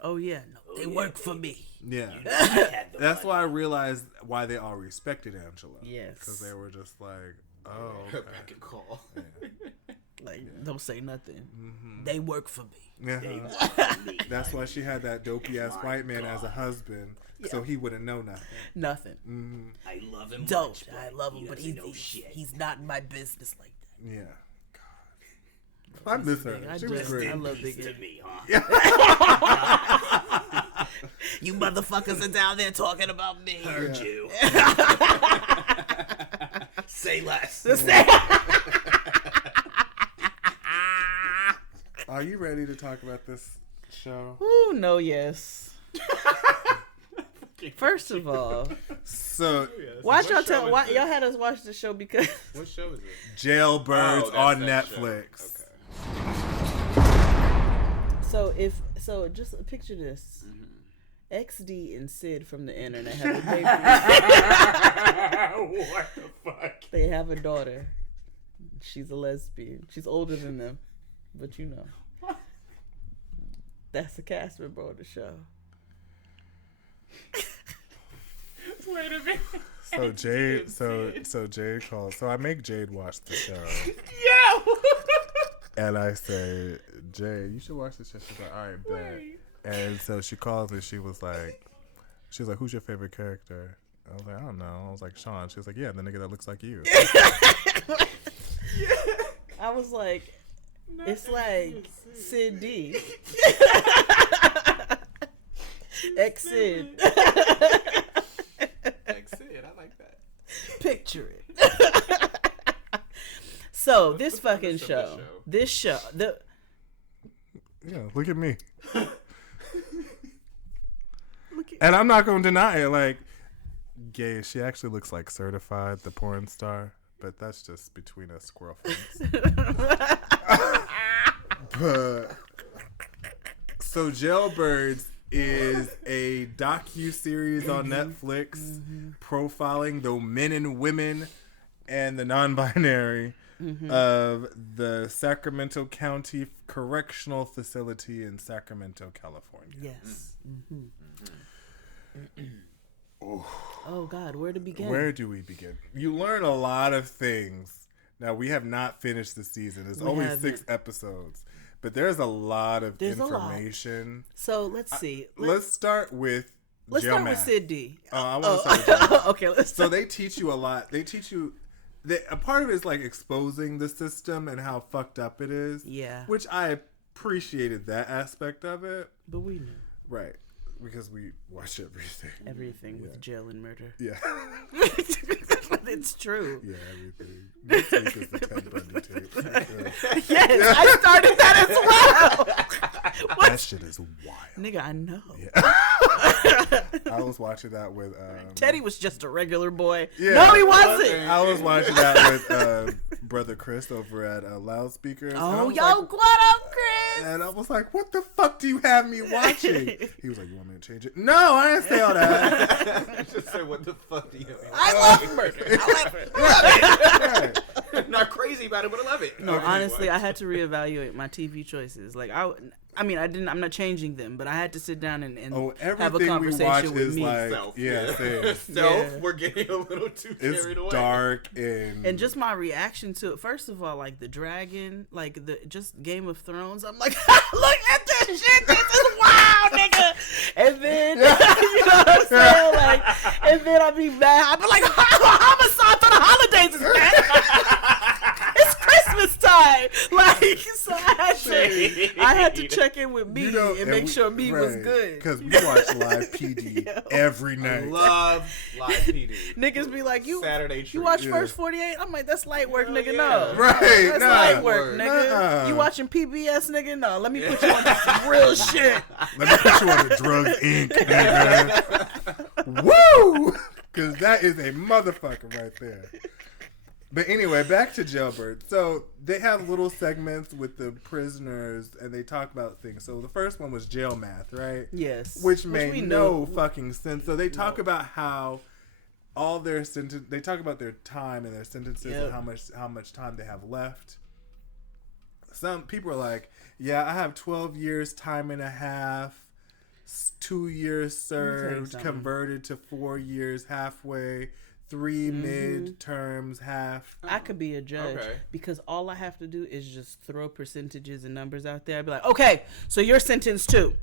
Oh yeah. No, they work for me. Yeah. That's why I realized why they all respected Angela. Yes. Because they were just like, oh, okay. Back and call. Like, don't say nothing. They work for me. That's why she had that dopey ass white man as a husband, so he wouldn't know nothing. Nothing. I love him. Don't. I love him, but he's not in my business like that. Yeah. God. I miss her. She was great. I love Big to Ed. me, huh? You motherfuckers are down there talking about me. Heard you. Say less. Are you ready to talk about this show? Ooh, no, yes. First of all, So, why What show is this? y'all had us watch the show because What show is it? Jailbirds Oh, that's on that show. Netflix. Okay. so just picture this. XD and Sid from the internet have a baby. What the fuck? They have a daughter. She's a lesbian. She's older than them, but you know. That's the cast member on the show. Wait a minute. So Jade, so Jade calls. So I make Jade watch the show, Yeah. and I say, Jade, you should watch this show. She's like, all right, bet. And so she calls and she was like, who's your favorite character? I was like, I don't know. I was like, Sean. She was like, yeah, the nigga that looks like you. I was like, it's like Sid D. Ex-Sid. Ex-Sid, I like that. Picture it. So this fucking show, Yeah, look at me. And I'm not gonna deny it. Like, gay, she actually looks like Certified, the porn star, but that's just between us squirrel friends. But so Jailbirds is a docu-series on Netflix profiling the men and women and the non-binary of the Sacramento County Correctional Facility in Sacramento, California. Yes. Oh God, where to begin? Where do we begin? You learn a lot of things. Now, we have not finished the season. There's only 6 episodes. But there's a lot of information. So let's see. Let's start with Let's jail start math. with Sid D. I want to start with jail math. Okay, let's So they teach you a lot. They teach you... a part of it is like exposing the system and how fucked up it is. Yeah. Which I appreciated that aspect of it. But we knew. Right. Because we watch everything. Everything with jail and murder. Yeah. It's true. Yeah, everything. Next week is the Ted Bundy tape. Yes, I started that as well. That shit is wild. Nigga, I know. I was watching that with... Teddy was just a regular boy. Yeah. No, he wasn't. I was watching that with Brother Chris over at Loudspeakers. Oh, yo, what up, Chris? And I was like, what the fuck do you have me watching? He was like, you want me to change it? No, I didn't say all that. Just say, what the fuck do you have? I love murder. I'm not crazy about it, but I love it. No, honestly, I had to reevaluate my TV choices. Like, I'm not changing them, but I had to sit down and have a conversation with me. Like, Self. same. Self, Yeah. we're getting a little too It's carried away. dark and just my reaction to it. First of all, like the dragon, like just Game of Thrones. I'm like, look at this shit. This is wild, nigga. And then you know what I'm saying? Like, and then I'd be mad. I'd be like, homicide for the holidays is bad. It's Christmas time. Like, so I had to check in with me and make sure me was good. Because we watch live PD every night. Love live PD. Niggas be like, Saturday you treat. watch First 48? I'm like, that's light work, nigga. No. Right. That's Nah. light work, nigga. Nuh-uh. You watching PBS, nigga? No. Let me put you on some real shit. Let me put you on the Drugs Inc., nigga. Woo! Because that is a motherfucker right there. But anyway, back to Jailbird. So they have little segments with the prisoners, and they talk about things. So the first one was jail math, right? Yes. Which we made no fucking sense. So they talk about how all their they talk about their time and their sentences and how much time they have left. Some people are like, yeah, I have 12 years, time and a half, 2 years served, converted to 4 years halfway, 3 midterms, half. I could be a judge Okay. because all I have to do is just throw percentages and numbers out there. I'd be like, okay, so you're sentenced to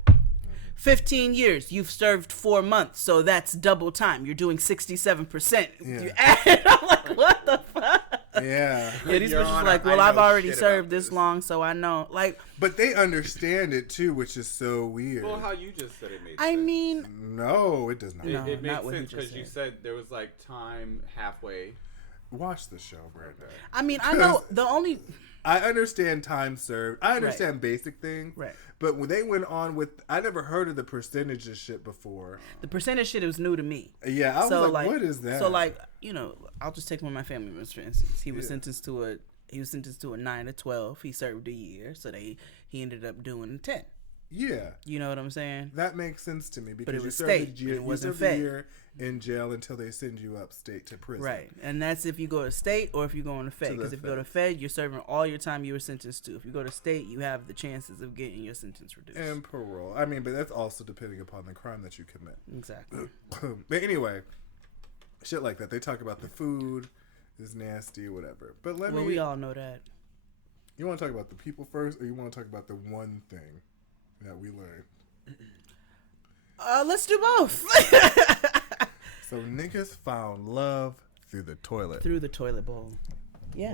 15 years. You've served 4 months, so that's double time. You're doing 67%. Yeah. You add, I'm like, what the fuck? Yeah. Yeah, these Your bitches Honor, like, well, I I've know already shit served about this this. long, so I know. Like, But they understand it too, which is so weird. Well, how you just said it made I sense. mean, No, it does not. No. It not makes what he sense just because you said. said there was like time halfway. Watch the show, Brenda. I know the only I understand time served. I understand basic things. Right. But when they went on with, I never heard of the percentages shit before. the percentage shit was new to me. Yeah, I was like, what is that? So like, you know, I'll just take one of my family members for instance. He was sentenced to a 9 to 12. He served a year, so he ended up doing 10. Yeah. You know what I'm saying? That makes sense to me because it you was served state, a year, it wasn't you served a fed. year in jail until they send you upstate to prison. Right, and that's if you go to state or if you go on the Fed. To the Because if you go to feds. Fed, you're serving all your time you were sentenced to. If you go to state, you have the chances of getting your sentence reduced. And parole. I mean, but that's also depending upon the crime that you commit. Exactly. But anyway, shit like that. They talk about the food is nasty, whatever. But Well, we all know that. You want to talk about the people first, or you want to talk about the one thing that we learned? Let's do both. So niggas found love through the toilet. Through the toilet bowl. Yeah.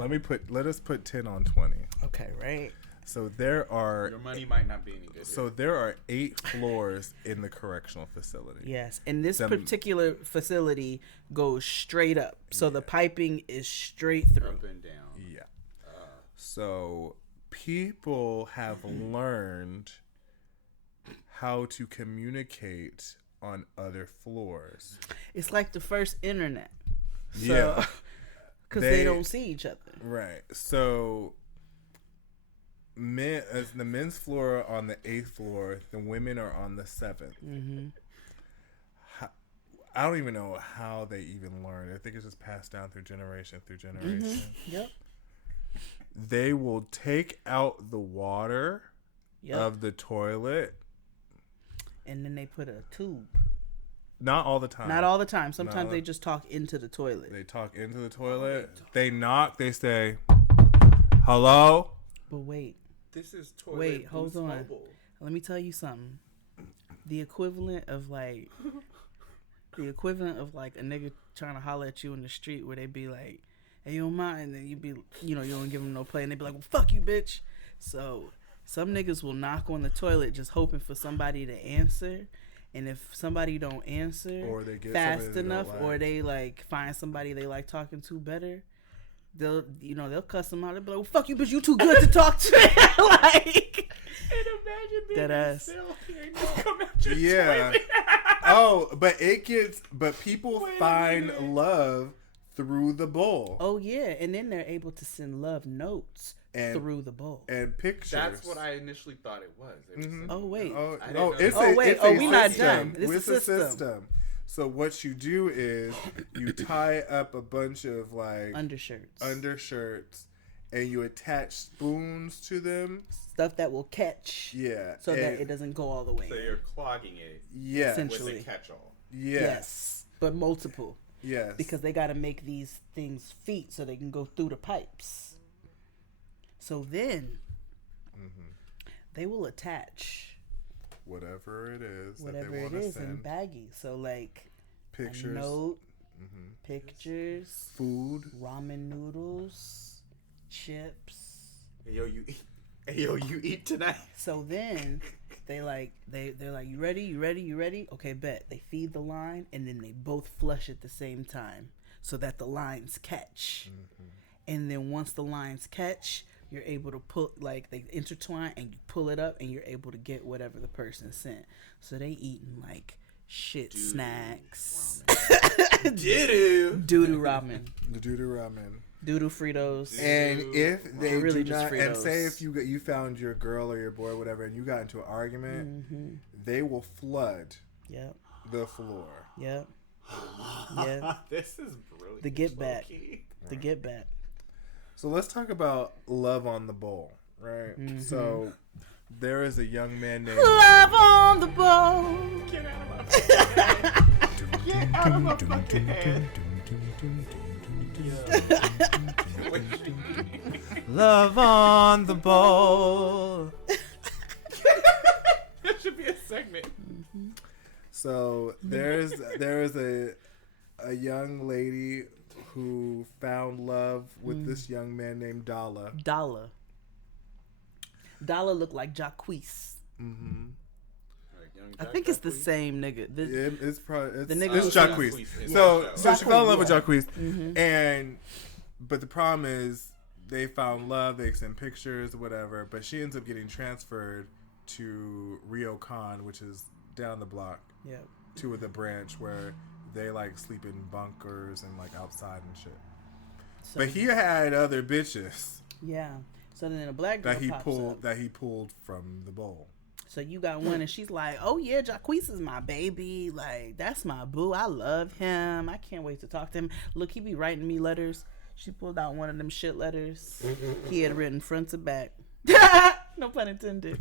Let us put 10 on 20. Okay, right. So there are Your money might not be any good. So there are 8 floors in the correctional facility. Yes, and this Them- particular facility goes straight up. So the piping is straight through. Up and down. Yeah. So people have learned how to communicate on other floors. It's like the first internet. So, Yeah. because they don't see each other. Right. So the men's floor are on the 8th floor, the women are on the 7th. Mm-hmm. I don't even know how they even learn. I think it's just passed down through generation. Yep. They will take out the water Yep. of the toilet. And then they put a tube. Not all the time. Not all the time. Sometimes No. they just talk into the toilet. They talk into the toilet. They knock. They say, "Hello." But wait, This is toilet. wait, hold Boost on. Mobile. Let me tell you something. The equivalent of like a nigga trying to holler at you in the street where they be like, "Hey, you don't mind?" And then you be, you don't give them no play, and they be like, "Well, fuck you, bitch." So some niggas will knock on the toilet just hoping for somebody to answer. And if somebody don't answer Or they get fast somebody they don't enough, or like. they like find somebody they like talking to better, they'll cuss them out. They'll be like, "Well, fuck you, bitch, you too good to talk to." Like, And imagine being Dead ass. still hearing this come out your Yeah. toilet. But people find love through the bowl oh yeah, and then they're able to send love notes And- through the bowl. and pictures. That's what I initially thought it was. It was Mhm. Oh wait, Oh, I didn't no, know it's that. a, Oh, wait. it's Oh, a we not system. done. It's a It's system. So what you do is you tie up a bunch of like undershirts and you attach spoons to them. Stuff that will catch. Yeah. So that and- it doesn't go all the way. So in. you're clogging it Yeah. Essentially. with a catch-all. Yeah. Yes, but multiple Yes. because they got to make these things feet so they can go through the pipes. So then they will attach whatever it is whatever that they it want to is in send. baggies. So like Pictures. a note, pictures, Food. ramen noodles, chips. Hey, yo, you eat tonight. So then they're like, you ready? Okay, bet. They feed the line and then they both flush at the same time so that the lines catch. And then once the lines catch, you're able to pull, like they intertwine and you pull it up and you're able to get whatever the person sent. So they eating like shit snacks. Doo-doo ramen. The doo-doo ramen. Doo-doo Fritos. And if they Really do just not, and Fritos. say if you found your girl or your boy or whatever, and you got into an argument, they will flood Yep. the floor. Yep. Yeah. This is brilliant. The get back. low-key. The get back. So let's talk about love on the bowl, right? So there is a young man named Love on the bowl. Get out of my fucking head. Get out of my fucking head. Love on the bowl. That should be a segment. So there is a young lady who found love with this young man named Dala. Dala looked like Jacquees. Mm-hmm. I think it's the same nigga. It's probably the nigga. It's Jacquees. So she fell in love with Jacquees, but the problem is they found love. They sent pictures, whatever. But she ends up getting transferred to Ryokan, which is down the block. Yep. To the branch where they like sleep in bunkers and like outside and shit. So, but he had other bitches. Yeah. So then a black girl that he pulled from the bowl. So you got one and she's like, oh yeah, Jacquees is my baby. Like, that's my boo. I love him. I can't wait to talk to him. Look, he be writing me letters. She pulled out one of them shit letters. He had written front to back. No pun intended.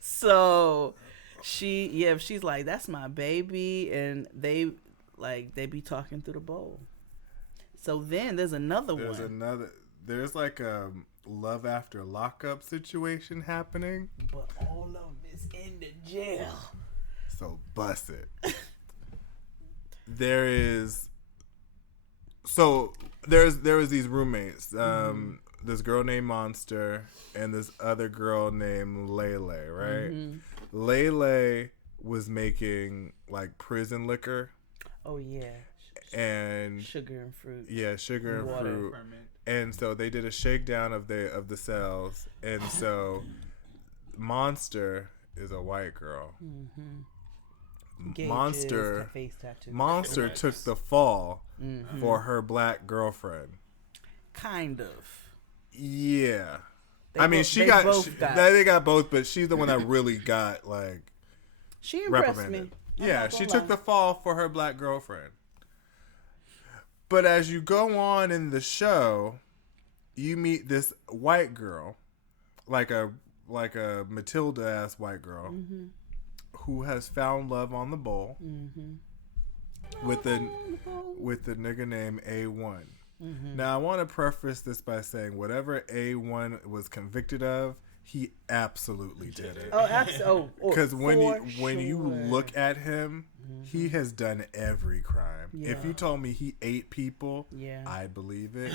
So she's like, that's my baby, and they be talking through the bowl. So then there's another one. There's like a love after lockup situation happening, but all of them is in the jail. So bust it. There was these roommates. This girl named Monster and this other girl named Lele, right? Lele was making like prison liquor. Oh yeah. And sugar and fruit. Yeah, sugar and fruit. And so they did a shakedown of the cells, and so Monster is a white girl. Monster took the fall for her black girlfriend. Kind of. Yeah. They got both, but she's the one that really got like she impressed reprimanded. me. Yeah, she took the fall for her black girlfriend. But as you go on in the show, you meet this white girl, like a Matilda ass white girl, who has found love on the bowl with the nigga named A1. Now I want to preface this by saying whatever A1 was convicted of, he absolutely did it. Oh, absolutely. Because when you look at him, he has done every crime. Yeah. If you told me he ate people, I'd believe it.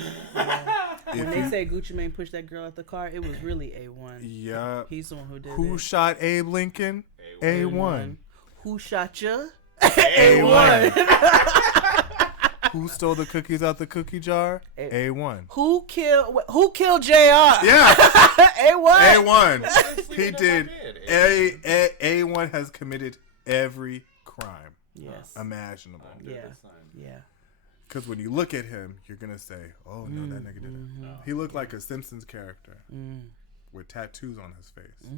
When they say Gucci Mane pushed that girl out the car, it was really A1. Yeah. He's the one who did it. Who shot Abe Lincoln? A1. Who shot you? A1. Who stole the cookies out the cookie jar? A1. Who killed JR? Yeah. A1. A1. He did. A1 has committed every crime. Yes. Imaginable. Yeah. Because when you look at him, you're going to say, oh, no, that nigga did it. He looked like a Simpsons character with tattoos on his face.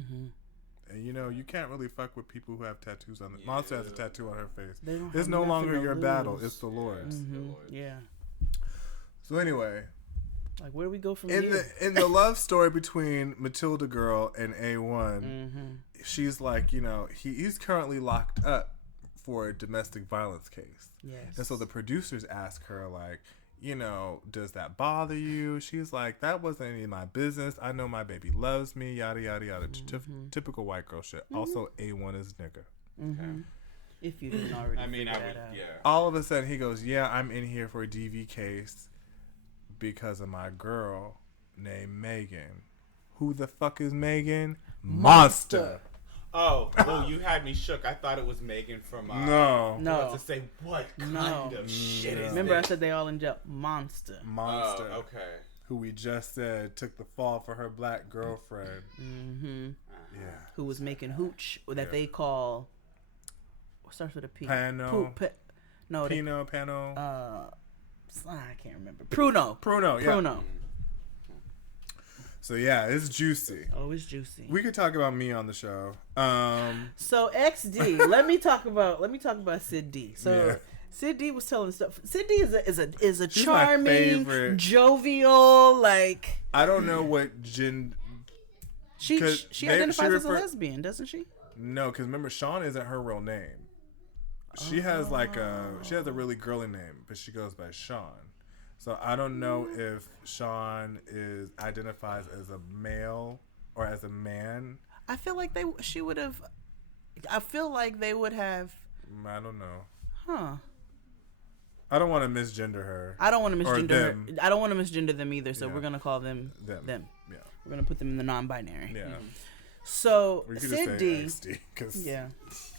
And, you can't really fuck with people who have tattoos on. Monster has a tattoo on her face. It's no longer your battle. It's the Lord's. Yeah. So anyway. Like, where do we go from here? In the love story between Matilda girl and A1, she's like, he's currently locked up for a domestic violence case. Yes. And so the producers ask her, like, does that bother you? She's like, that wasn't any of my business. I know my baby loves me, yada, yada, yada. Typical white girl shit. Also, A1 is nigga. If you didn't already figure that out. Yeah. All of a sudden, he goes, yeah, I'm in here for a DV case because of my girl named Megan. Who the fuck is Megan? Monster. Oh, you had me shook. I thought it was Megan from... No. To say, what kind of shit is Remember, this? I said they all in jail. Monster. Oh, okay. Who we just said took the fall for her black girlfriend. Yeah. Who was making hooch that they call... What starts with a P? Pano. Pino. Pano. I can't remember. Pruno. Yeah. Pruno. So yeah, it's juicy. Oh, it's juicy. We could talk about me on the show. So XD, let me talk about Sid D. So Sid D was telling stuff. Sid D is a charming, jovial, like, I don't know what She 'Cause she they- identifies as a refer- lesbian, doesn't she? No, because remember, Sean isn't her real name. She has she has a really girly name, but she goes by Sean. So I don't know if Sean identifies as a male or as a man. I feel like she would have. I feel like they would have. I don't know. Huh. I don't want to misgender her. I don't want to Or misgender them. her. I don't want to misgender them either. So Yeah. we're gonna call them Them. Yeah. We're gonna put them in the non-binary. Yeah. So We could Sid just D. say XD because Yeah.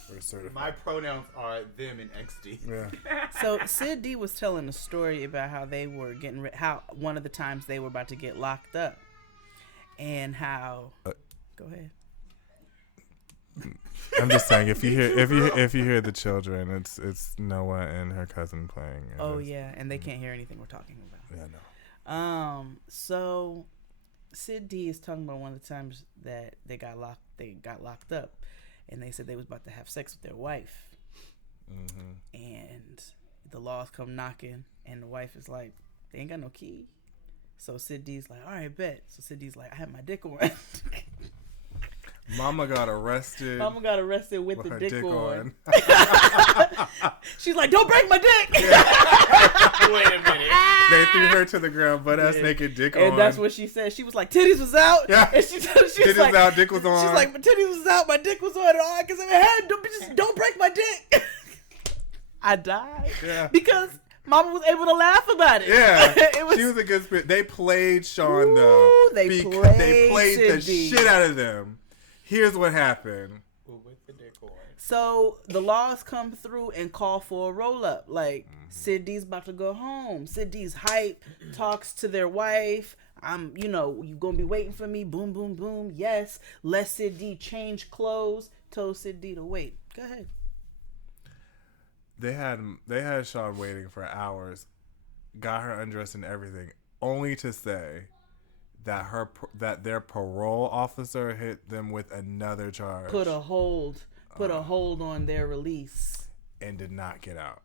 we're certified. My pronouns are them and XD. Yeah. So Sid D was telling a story about how they were how one of the times they were about to get locked up, and how. Go ahead. I'm just saying, if you hear the children, it's Noah and her cousin playing. And Oh it's- yeah, and they can't hear anything we're talking about. Yeah, no. So Sid D is talking about one of the times that they got locked up, and they said they was about to have sex with their wife, and the laws come knocking, and the wife is like, they ain't got no key. So Sid D's like, all right, bet. So Sid D's like, I had my dick on. Mama got arrested. Mama got arrested with the her dick on. on. She's like, don't break my dick. Wait a minute. They threw her to the ground, butt ass naked, dick on. And that's what she said. She was like, titties was out. Yeah. And she was Titties like, out, dick was on. She's like, my titties was out, my dick was on, and all I could say, hey, don't break my dick. I died. Yeah. Because Mama was able to laugh about it. Yeah, It she was a good spirit. They played Sean though. Ooh, they they played the Sid D. shit out of them. Here's what happened. With the dick on. So the laws come through and call for a roll up. Like Sid D's about to go home. Sid D's hype, talks to their wife. You gonna be waiting for me. Boom, boom, boom. Yes. Let Sid D change clothes. Told Sid D to wait. Go ahead. They had Sean waiting for hours, got her undressed and everything, only to say that their parole officer hit them with another charge. Put a hold on their release. And did not get out.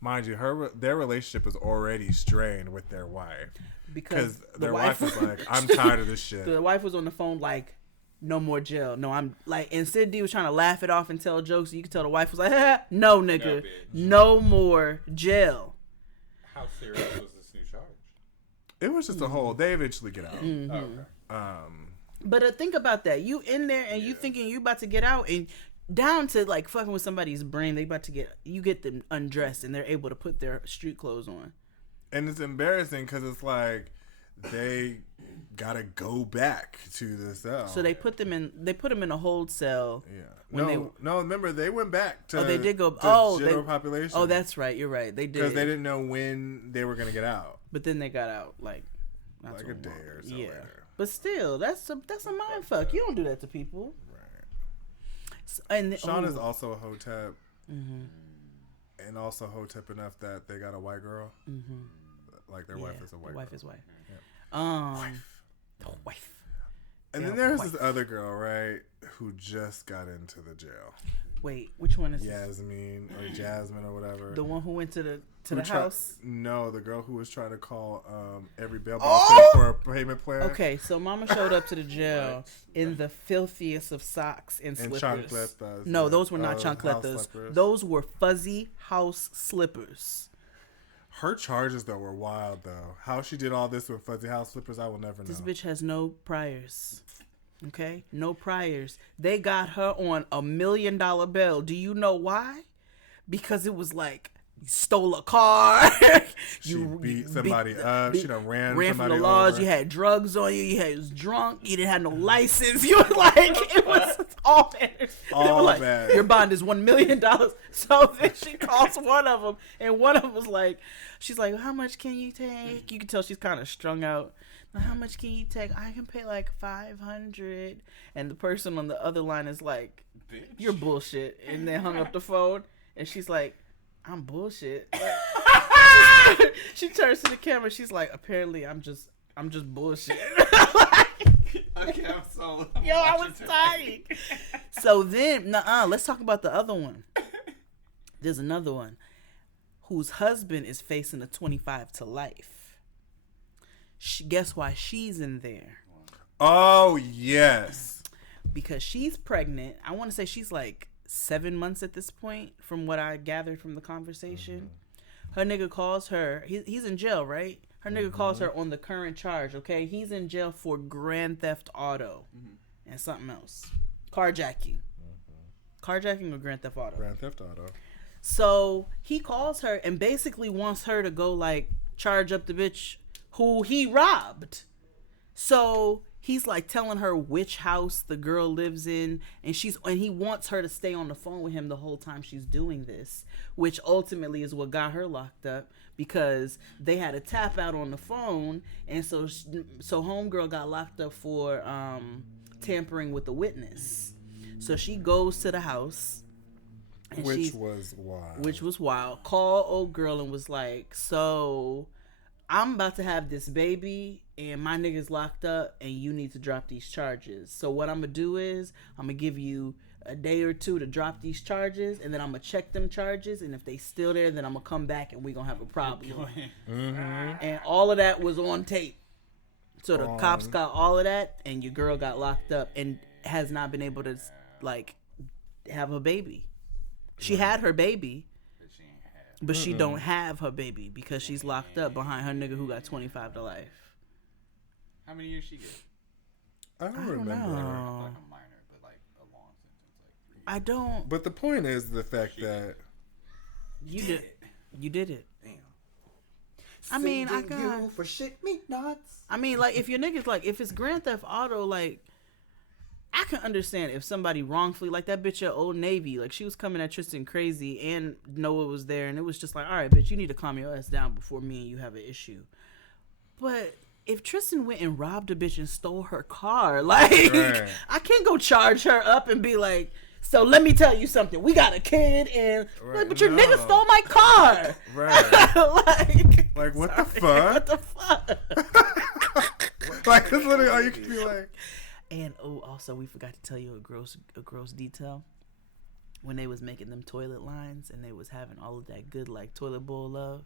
Mind you, their relationship was already strained with their wife. Because their wife was like, I'm tired of this shit. The wife was on the phone like, no more jail. No, I'm like, and Sid D was trying to laugh it off and tell jokes. So you could tell the wife was like, no, nigga, no more jail. How serious was this new charge? It was just a whole. They eventually get out. Okay. But think about that. You in there and you thinking you about to get out, and down to like fucking with somebody's brain. They about to get them undressed, and they're able to put their street clothes on. And it's embarrassing because it's like they gotta go back to the cell. So they put them in a hold cell. Yeah. No. Remember they went back to. Oh, they did go. General population. Oh, that's right. You're right. They did because they didn't know when they were gonna get out. But then they got out like a day or so later. But still, that's a mind fuck. You don't do that to people. Right. And Sean is also a hotep. And also hotep enough that they got a white girl. Like their wife is a white girl. Wife is white. Yeah. Wife. And then there's this other girl, right, who just got into the jail. Wait, which one is Jasmine or whatever. the one who went to the house? No, the girl who was trying to call every bail Oh! for a payment plan. Okay, so Mama showed up to the jail in the filthiest of socks and slippers. chancletas. No, those were not house chancletas. slippers. Those were fuzzy house slippers. Her charges, though, were wild, though. How she did all this with fuzzy house slippers, I will never know. This bitch has no priors. Okay? No priors. They got her on $1 million bail. Do you know why? Because it was like, you stole a car. She beat somebody up. She done ran from somebody the laws. over. You had drugs on you. You was drunk. You didn't have no license. You were like, it was all bad. They were like, bad. your bond is $1 million. So then she calls one of them, and one of them was like, she's like, how much can you take? You can tell she's kind of strung out. Now, how much can you take? I can pay like $500. And the person on the other line is like, bitch, you're bullshit. And they hung up the phone, and she's like, I'm bullshit. She turns to the camera. She's like, apparently, I'm just bullshit. Okay, I'm so. Yo, I was dying. So then, let's talk about the other one. There's another one whose husband is facing a 25 to life. Guess why she's in there? Oh, yes. Because she's pregnant. I want to say she's like 7 months at this point, from what I gathered from the conversation. Her nigga calls her. He's in jail, right? Her nigga calls her on the current charge, okay? He's in jail for Grand Theft Auto and something else. Carjacking. Carjacking or Grand Theft Auto? Grand Theft Auto. So he calls her and basically wants her to go like charge up the bitch who he robbed. So he's like telling her which house the girl lives in, and he wants her to stay on the phone with him the whole time she's doing this, which ultimately is what got her locked up, because they had a tap out on the phone, and so homegirl got locked up for tampering with the witness. So she goes to the house, and which was wild. Call old girl and was like, so I'm about to have this baby and my nigga's locked up and you need to drop these charges. So what I'm going to do is I'm going to give you a day or two to drop these charges, and then I'm going to check them charges, and if they still there, then I'm going to come back and we're going to have a problem. And all of that was on tape. So the cops got all of that, and your girl got locked up and has not been able to like have a baby. She had her baby, but she don't have her baby because she's locked up behind her nigga who got 25 to life. How many years she get? I don't remember. Know. Like a minor, but like a long sentence. Like 3 years. I don't. But the point is the fact that you did it. Damn. I mean, I got you for shit me nuts. I mean, like, if your niggas, like, if it's Grand Theft Auto, like, I can understand if somebody wrongfully, like that bitch at Old Navy, like, she was coming at Tristan crazy and Noah was there, and it was just like, all right, bitch, you need to calm your ass down before me and you have an issue. But if Tristan went and robbed a bitch and stole her car, like, right. I can't go charge her up and be like, so let me tell you something. We got a kid, and right. like, but your nigga stole my car. Right. like what the fuck? What the fuck? Like, that's literally all you can be like. And also we forgot to tell you a gross detail. When they was making them toilet lines and they was having all of that good like toilet bowl love.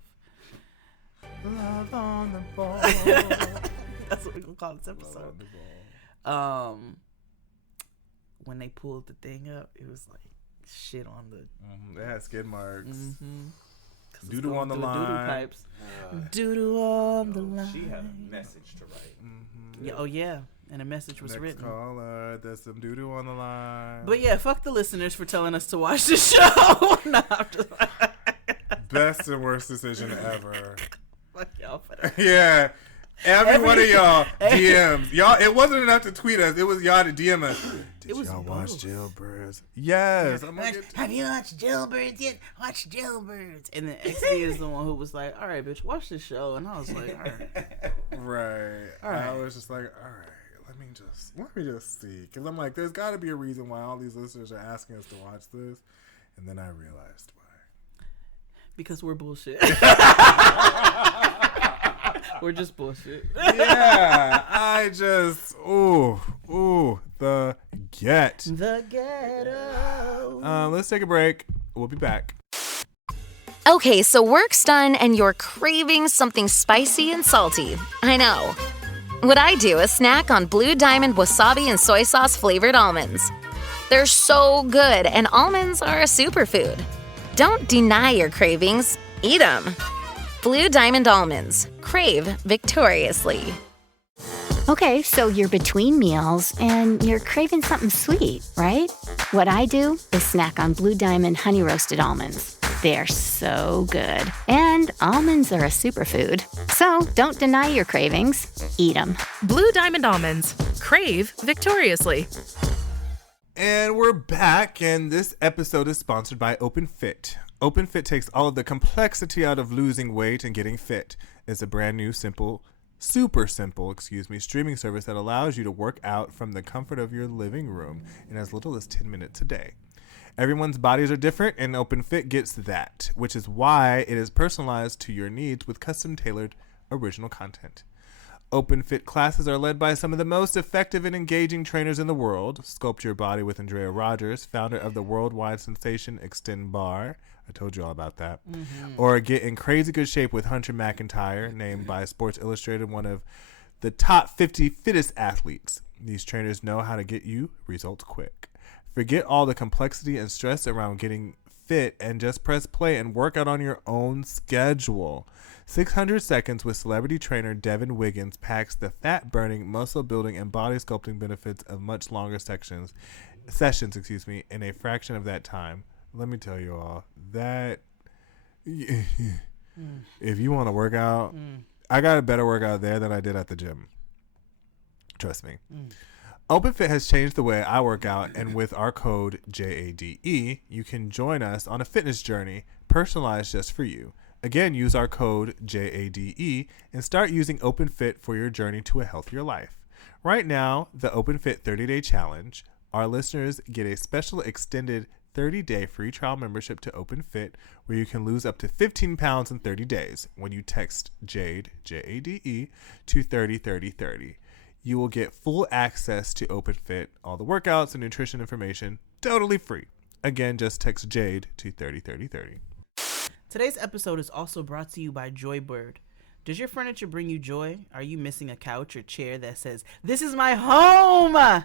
Love on the ball. That's what we're gonna call this episode. When they pulled the thing up, it was like shit on the. It had skid marks. Mm-hmm. Doo-doo on the line. Doo-doo pipes. Doo-doo on the line. She had a message to write. Yeah, oh yeah, and a message was Next written. caller, there's some doo-doo on the line. But yeah, fuck the listeners for telling us to watch the show. Nah, I'm just Best and worst decision ever. Fuck y'all for that. Yeah. Every one of y'all DMs. Y'all, it wasn't enough to tweet us. It was y'all to DM us. Did y'all watch Jailbirds? Yes. Have you watched Jailbirds yet? Watch Jailbirds. And then XD is the one who was like, all right, bitch, watch this show. And I was like, all right. Right. All right. I was just like, all right, let me just see. Because I'm like, there's got to be a reason why all these listeners are asking us to watch this. And then I realized why. Because we're bullshit. We're just bullshit. Yeah, I just the get. The ghetto. Let's take a break. We'll be back. Okay, so work's done and you're craving something spicy and salty. I know. What I do is snack on Blue Diamond wasabi and soy sauce flavored almonds. They're so good, and almonds are a superfood. Don't deny your cravings. Eat them. Blue Diamond almonds. Crave victoriously. Okay, so you're between meals and you're craving something sweet, right? What I do is snack on Blue Diamond honey roasted almonds. They're so good. And almonds are a superfood. So don't deny your cravings. Eat them. Blue Diamond almonds. Crave victoriously. And we're back, and this episode is sponsored by OpenFit. OpenFit takes all of the complexity out of losing weight and getting fit. It's a brand new, super simple, streaming service that allows you to work out from the comfort of your living room in as little as 10 minutes a day. Everyone's bodies are different, and OpenFit gets that, which is why it is personalized to your needs with custom-tailored original content. OpenFit classes are led by some of the most effective and engaging trainers in the world. Sculpt your body with Andrea Rogers, founder of the worldwide sensation Extend Bar. I told you all about that. Or get in crazy good shape with Hunter McIntyre, named by Sports Illustrated one of the top 50 fittest athletes. These trainers know how to get you results quick. Forget all the complexity and stress around getting fit and just press play and work out on your own schedule. 600 Seconds with celebrity trainer Devin Wiggins packs the fat-burning, muscle-building, and body sculpting benefits of much longer sessions, in a fraction of that time. Let me tell you all, that if you want to work out, I got a better workout there than I did at the gym. Trust me. OpenFit has changed the way I work out, and with our code JADE, you can join us on a fitness journey personalized just for you. Again, use our code JADE and start using OpenFit for your journey to a healthier life. Right now, the OpenFit 30-Day Challenge, our listeners get a special extended 30-day free trial membership to OpenFit where you can lose up to 15 pounds in 30 days when you text JADE, J-A-D-E, to 303030. You will get full access to OpenFit, all the workouts and nutrition information, totally free. Again, just text JADE to 303030. Today's episode is also brought to you by Joybird. Does your furniture bring you joy? Are you missing a couch or chair that says, "This is my home"?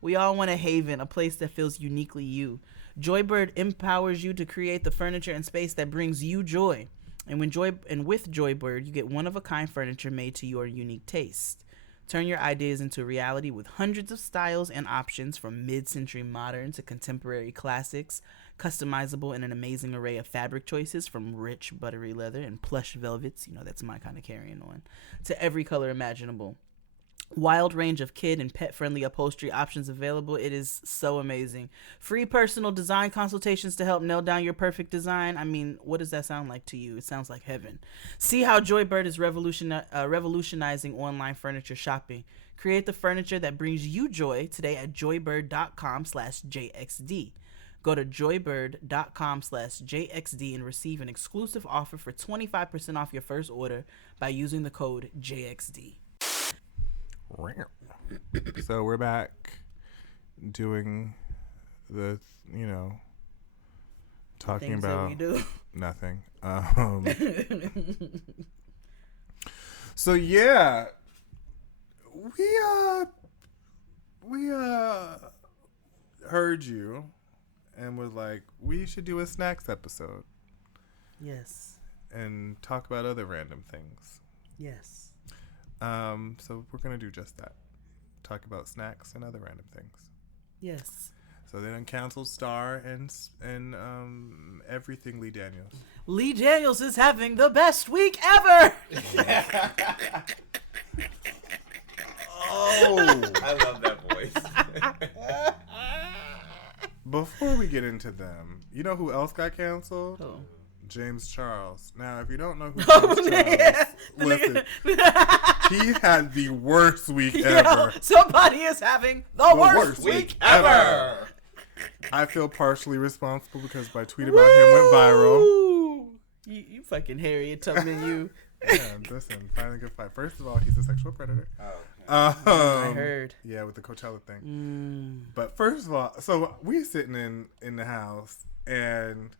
We all want a haven, a place that feels uniquely you. Joybird empowers you to create the furniture and space that brings you joy. And with Joybird, you get one-of-a-kind furniture made to your unique taste. Turn your ideas into reality with hundreds of styles and options from mid-century modern to contemporary classics, customizable in an amazing array of fabric choices from rich buttery leather and plush velvets, that's my kind of carrying on, to every color imaginable. Wild range of kid and pet-friendly upholstery options available. It is so amazing. Free personal design consultations to help nail down your perfect design. I mean, what does that sound like to you? It sounds like heaven. See how Joybird is revolutionizing online furniture shopping. Create the furniture that brings you joy today at joybird.com/JXD. Go to joybird.com/JXD and receive an exclusive offer for 25% off your first order by using the code JXD. So we're back doing the, talking Things about that we do. nothing. So yeah, we heard you and was like, we should do a snacks episode. Yes. And talk about other random things. Yes. So we're going to do just that. Talk about snacks and other random things. Yes. So they done canceled Star and everything Lee Daniels. Lee Daniels is having the best week ever. Oh, I love that voice. Before we get into them, you know who else got canceled? Oh. James Charles. Now, if you don't know who James Charles, listen, he had the worst week ever. Somebody is having the worst week ever. I feel partially responsible because my tweet about him went viral. You fucking Harriet Tubman, you. Yeah, listen, fighting a good fight. First of all, he's a sexual predator. I heard. Yeah, with the Coachella thing. But first of all, so we sitting in the house and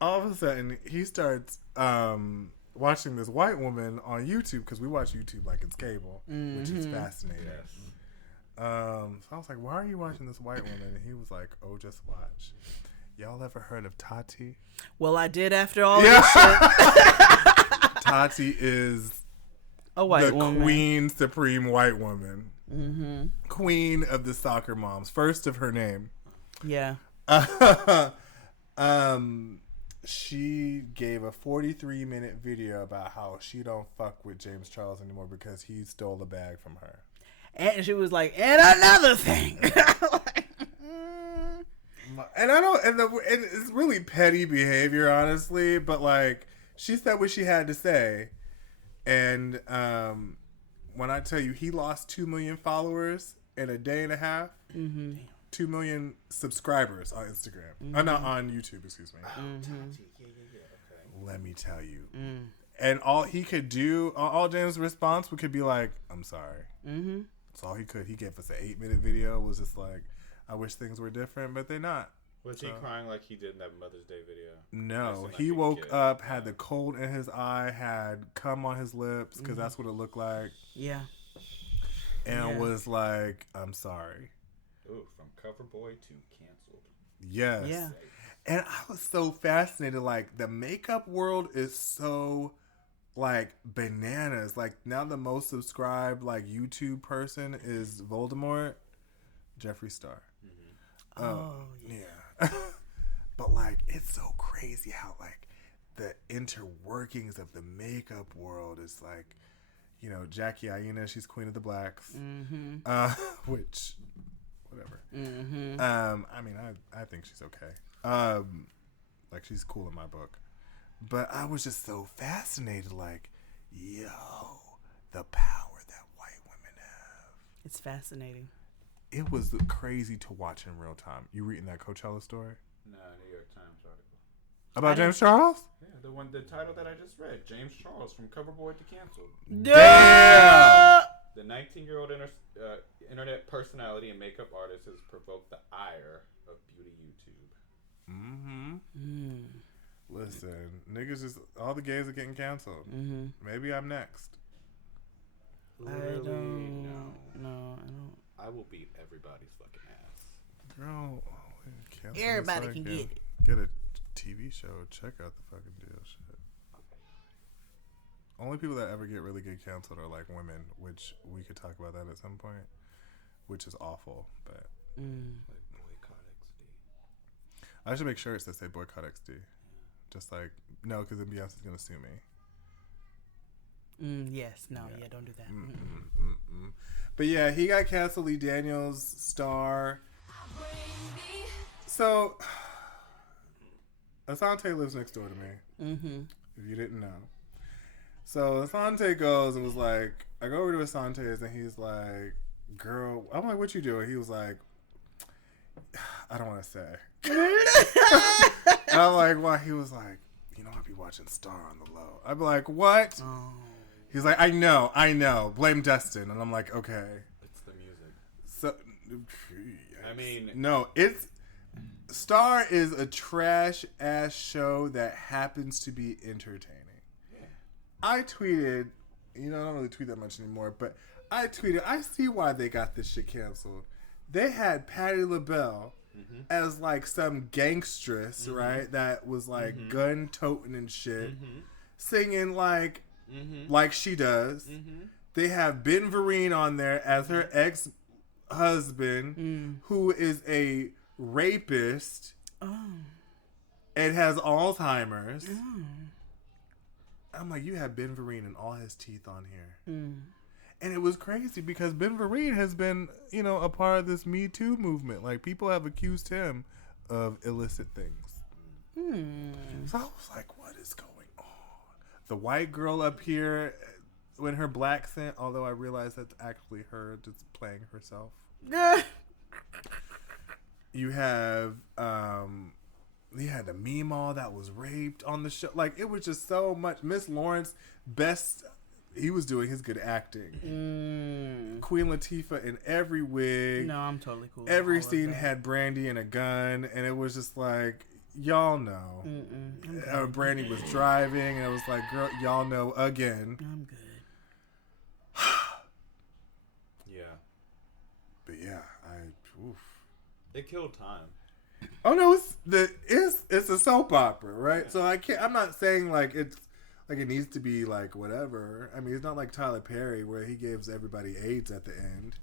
all of a sudden, he starts watching this white woman on YouTube because we watch YouTube like it's cable, which is fascinating. Yes. So I was like, why are you watching this white woman? And he was like, oh, just watch. Y'all ever heard of Tati? Well, I did after all this shit. Tati is a white woman. Queen Supreme white woman. Mm-hmm. Queen of the soccer moms. First of her name. Yeah. She gave a 43-minute video about how she don't fuck with James Charles anymore because he stole the bag from her. And she was like, and another thing. And I don't, and it's really petty behavior, honestly, but like, she said what she had to say. And when I tell you, he lost 2 million followers in a day and a half. Mm-hmm. 2 million subscribers on Instagram. Mm-hmm. Not on YouTube, excuse me. Let me tell you. And all he could do, all James' response could be like, I'm sorry. Mm-hmm. That's all he could. He gave us an 8-minute video. It was just like, I wish things were different, but they're not. Was he crying like he did in that Mother's Day video? No. He woke up, had the cold in his eye, had cum on his lips, because that's what it looked like. Yeah. and was like, I'm sorry. Ooh, from cover boy to canceled. Yes. Yeah. And I was so fascinated. Like, the makeup world is so, like, bananas. Like, now the most subscribed, like, YouTube person is Voldemort, Jeffree Star. Yeah. But, like, it's so crazy how, like, the interworkings of the makeup world is, like, you know, Jackie Aina, she's Queen of the Blacks. Which, whatever. I mean, I think she's okay. Like, she's cool in my book. But I was just so fascinated, like, yo, the power that white women have. It's fascinating. It was crazy to watch in real time. You reading that Coachella story? No, New York Times article. About James Charles? Yeah, the title that I just read, James Charles from cover boy to canceled. Damn! The 19-year-old internet personality and makeup artist has provoked the ire of beauty YouTube. Listen, niggas just, all the gays are getting canceled. Maybe I'm next. Literally, No, I don't. I will beat everybody's fucking ass. Girl, cancel Everybody this can again. get it. Get a TV show. Check out the fucking deal. Shit. Only people that ever get really get canceled are like women, which we could talk about that at some point, which is awful. But Like boycott XD. I should make shirts that say boycott XD. Just like, no, because then Beyonce's going to sue me. Yes, no, yeah, don't do that. But yeah, he got canceled. Lee Daniels, Star. So, Asante lives next door to me. If you didn't know. So Asante goes and was like, I go over to Asante's and he's like, girl, I'm like, what you doing? He was like, I don't want to say. And I'm like, why? He was like, you know, I'll be watching Star on the low. I'd be like, what? He's like, I know. Blame Destin. And I'm like, okay. It's the music. So, I mean, no, it's Star is a trash ass show that happens to be entertaining. Yeah. I tweeted, you know, I don't really tweet that much anymore, but I tweeted, I see why they got this shit canceled. They had Patti LaBelle as like some gangstress, right? That was like gun toting and shit, singing like she does. They have Ben Vereen on there as her ex-husband, who is a rapist and has Alzheimer's. I'm like, you have Ben Vereen and all his teeth on here. And it was crazy because Ben Vereen has been, you know, a part of this Me Too movement. Like, people have accused him of illicit things. So I was like, what is going on? The white girl up here in her black scent, although I realize that's actually her just playing herself. You have, you had the Meemaw that was raped on the show. Like, it was just so much. Miss Lawrence, best... He was doing his good acting. Queen Latifah in every wig. No, I'm totally cool. Every scene had Brandy and a gun, and it was just like, y'all know. Brandy was driving, and it was like, girl, y'all know again. I'm good. Yeah. But yeah, it killed time. Oh no, it's a soap opera, right? Yeah. So I'm not saying like it's like it needs to be like whatever. I mean, it's not like Tyler Perry where he gives everybody AIDS at the end.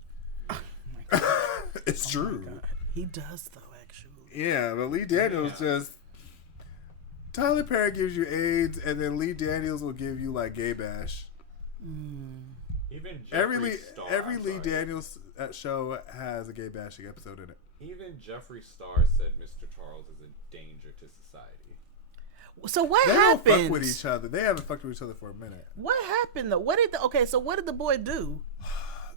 It's true. He does though, actually. Yeah, but Lee Daniels just Tyler Perry gives you AIDS, and then Lee Daniels will give you like gay bash. Even every Lee Daniels show has a gay bashing episode in it. Even Jeffree Star said Mr. Charles is a danger to society. So what happened? happened? They don't fuck with each other. They haven't fucked with each other for a minute. What happened though? What did the boy do?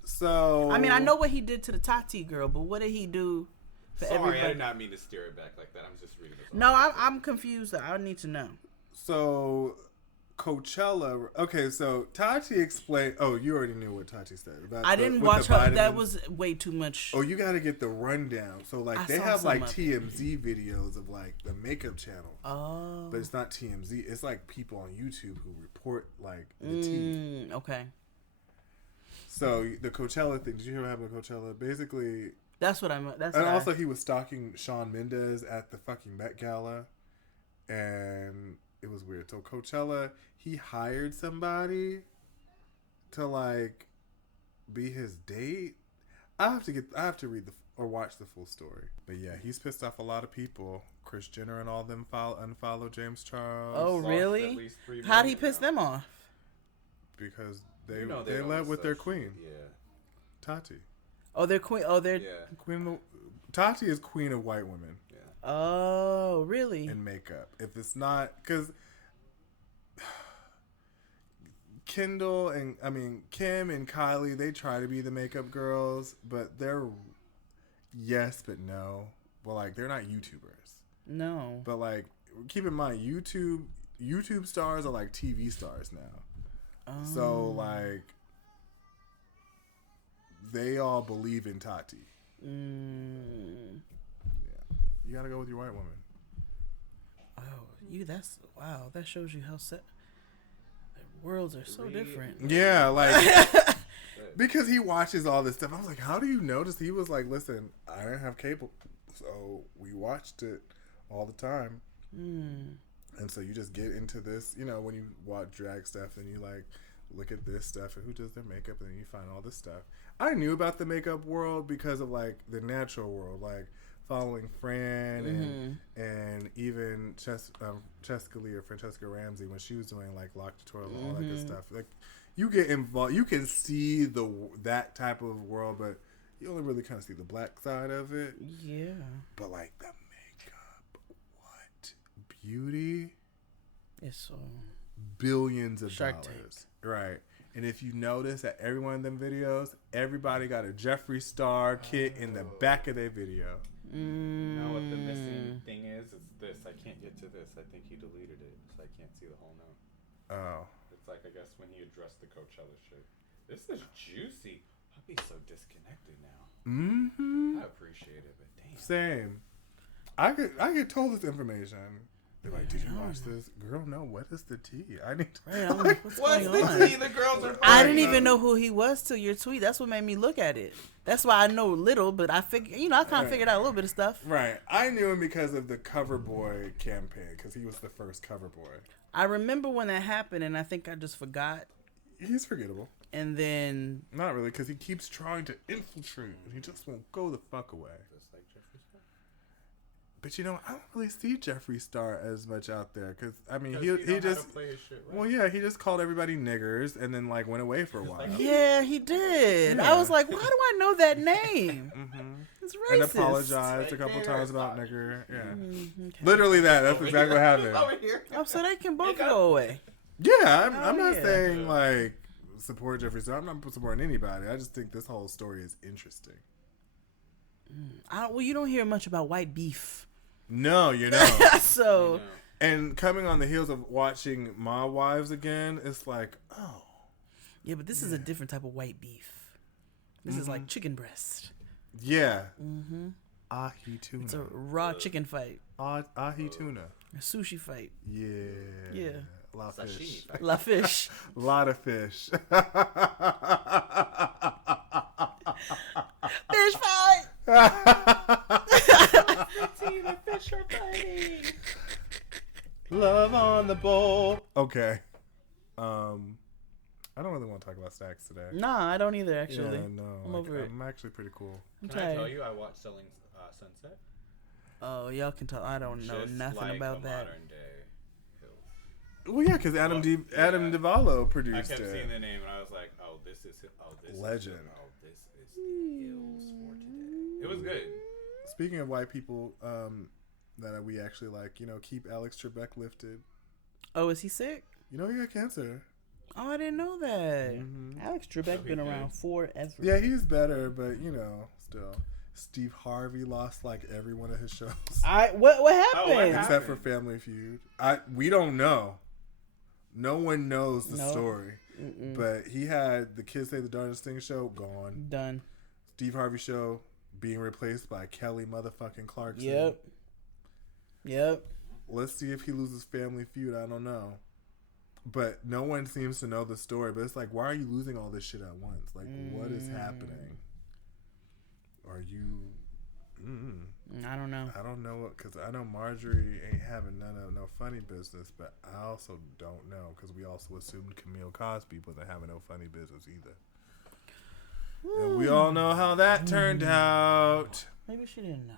So I mean, I know what he did to the Tati girl, but what did he do for everybody? I did not mean to steer it back like that. I'm just reading this. No, I'm confused. I need to know. So Coachella. Okay, so Tati explained. Oh, you already knew what Tati said. I didn't watch her. That was way too much. Oh, you got to get the rundown. So like they have like TMZ videos of like the makeup channel. Oh, but it's not TMZ. It's like people on YouTube who report like the tea. Okay. So the Coachella thing. Did you hear what happened at Coachella? Basically, That's what I'm. That's and what also he was stalking Shawn Mendes at the fucking Met Gala, and it was weird. So Coachella, he hired somebody to like be his date. I have to read or watch the full story. But yeah, he's pissed off a lot of people. Kris Jenner and all them unfollow James Charles. Oh really? How'd he piss them off? Because they they led with their queen. Yeah. Tati. Oh, they're queen. Oh, they're queen. Tati is queen of white women. Yeah. Oh, really? In makeup. If it's not, because Kim and Kylie, they try to be the makeup girls, but they're yes, but no. Well, like they're not YouTubers. No. But like, keep in mind, YouTube stars are like TV stars now. Oh. So like, they all believe in Tati. Yeah, you gotta go with your white woman. Oh, that shows you how the worlds are so different. Yeah, like because he watches all this stuff. I was like, how do you notice? He was like, listen, I didn't have cable, so we watched it all the time. And so you just get into this, when you watch drag stuff and you like look at this stuff and who does their makeup, and then you find all this stuff. I knew about the makeup world because of like the natural world, like following Fran and even Jessica Lee or Francesca Ramsey when she was doing like Lock Tutorial and all that good stuff. Like you get involved, you can see that type of world, but you only really kind of see the black side of it. Yeah. But like the makeup, what beauty! It's so billions of Shark dollars, right? And if you notice at every one of them videos, everybody got a Jeffree Star kit in the back of their video. Now what the missing thing is this. I can't get to this. I think he deleted it, so I can't see the whole note. Oh. It's like, I guess when he addressed the Coachella shit. This is juicy. I'll be so disconnected now. Mm-hmm. I appreciate it, but damn. Same. I get told this information. They're like, did you watch this? Girl, no, what is the tea? I need to... What's the tea? The girls are... I didn't even know who he was till your tweet. That's what made me look at it. That's why I know little, but I figured, I kind of figured out a little bit of stuff. Right. I knew him because of the Cover Boy campaign, because he was the first Cover Boy. I remember when that happened, and I think I just forgot. He's forgettable. And then... Not really, because he keeps trying to infiltrate, and he just won't go the fuck away. Just like Jeffree Star. But I don't really see Jeffree Star as much out there, because he he just play his shit, right? Well, yeah, he just called everybody niggers and then like went away for a while. Yeah, he did. Yeah. I was like, why do I know that name? It's racist. And apologized a couple times about nigger. Yeah, literally that. That's exactly what happened. Oh, so they can both go away. Yeah, I'm not saying like support Jeffree Star. I'm not supporting anybody. I just think this whole story is interesting. You don't hear much about white beef. No, you know. So, and coming on the heels of watching My Wives again, it's like, oh. Yeah, but this is a different type of white beef. This is like chicken breast. Yeah. Ahi tuna. It's a raw chicken fight. Ahi tuna. A sushi fight. Yeah. Yeah. A lot of fish. La fish. A lot of fish. Fish fight. Fish are fighting. Love on the bowl. Okay. I don't really want to talk about stacks today. Nah, I don't either. Actually, yeah, no, I'm over it. I'm actually pretty cool. Can I tell you, I watched Selling Sunset. Oh, y'all can talk. I don't know nothing like about that. Modern day Hills. Well, yeah, because Adam DiVallo produced it. I kept seeing the name and I was like, oh, this is Legend. This is the Hills for today. It was good. Speaking of white people, that we actually like, keep Alex Trebek lifted. Oh, is he sick? He got cancer. Oh, I didn't know that. Alex Trebek been around forever. Yeah, he's better, but still. Steve Harvey lost like every one of his shows. What happened? Except for Family Feud. We don't know. No one knows the story. But he had the Kids Say the Darndest Thing show gone. Done. Steve Harvey show being replaced by Kelly motherfucking Clarkson. Yep. Let's see if he loses Family Feud. I don't know. But no one seems to know the story. But it's like, why are you losing all this shit at once? Like, what is happening? Are you... I don't know. I don't know, because I know Marjorie ain't having no funny business, but I also don't know, because we also assumed Camille Cosby wasn't having no funny business either. And we all know how that turned out. Maybe she didn't know.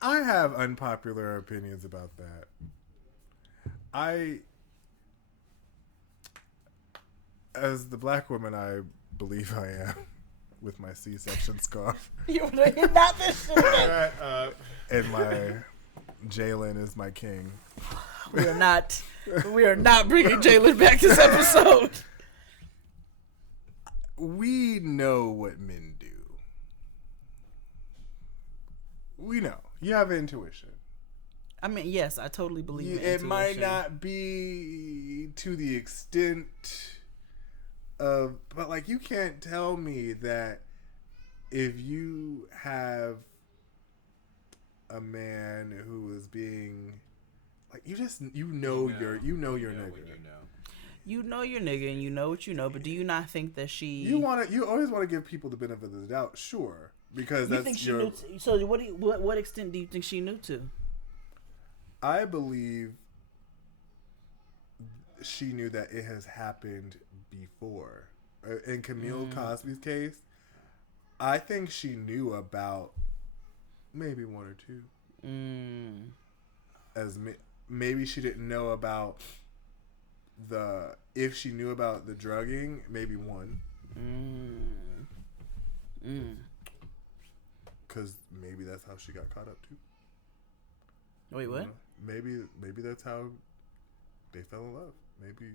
I have unpopular opinions about that. As the black woman I believe I am, with my C-section scarf. You would have hit that this shit. And my Jalen is my king. We are not bringing Jalen back this episode. We know what men do. We know. You have intuition. I mean, yes, I totally believe in it might intuition. not be to the extent of, but like, you can't tell me that if you have a man who is being like, you know your nigga. You know your nigga, and you know what you know. But do you not think that she? You always want to give people the benefit of the doubt, sure, because you that's think she knew so what extent do you think she knew to? I believe she knew that it has happened before. In Camille Cosby's case, I think she knew about maybe one or two. Maybe she didn't know about if she knew about the drugging, maybe one. Because maybe that's how she got caught up too. Wait, what? Maybe that's how they fell in love. Maybe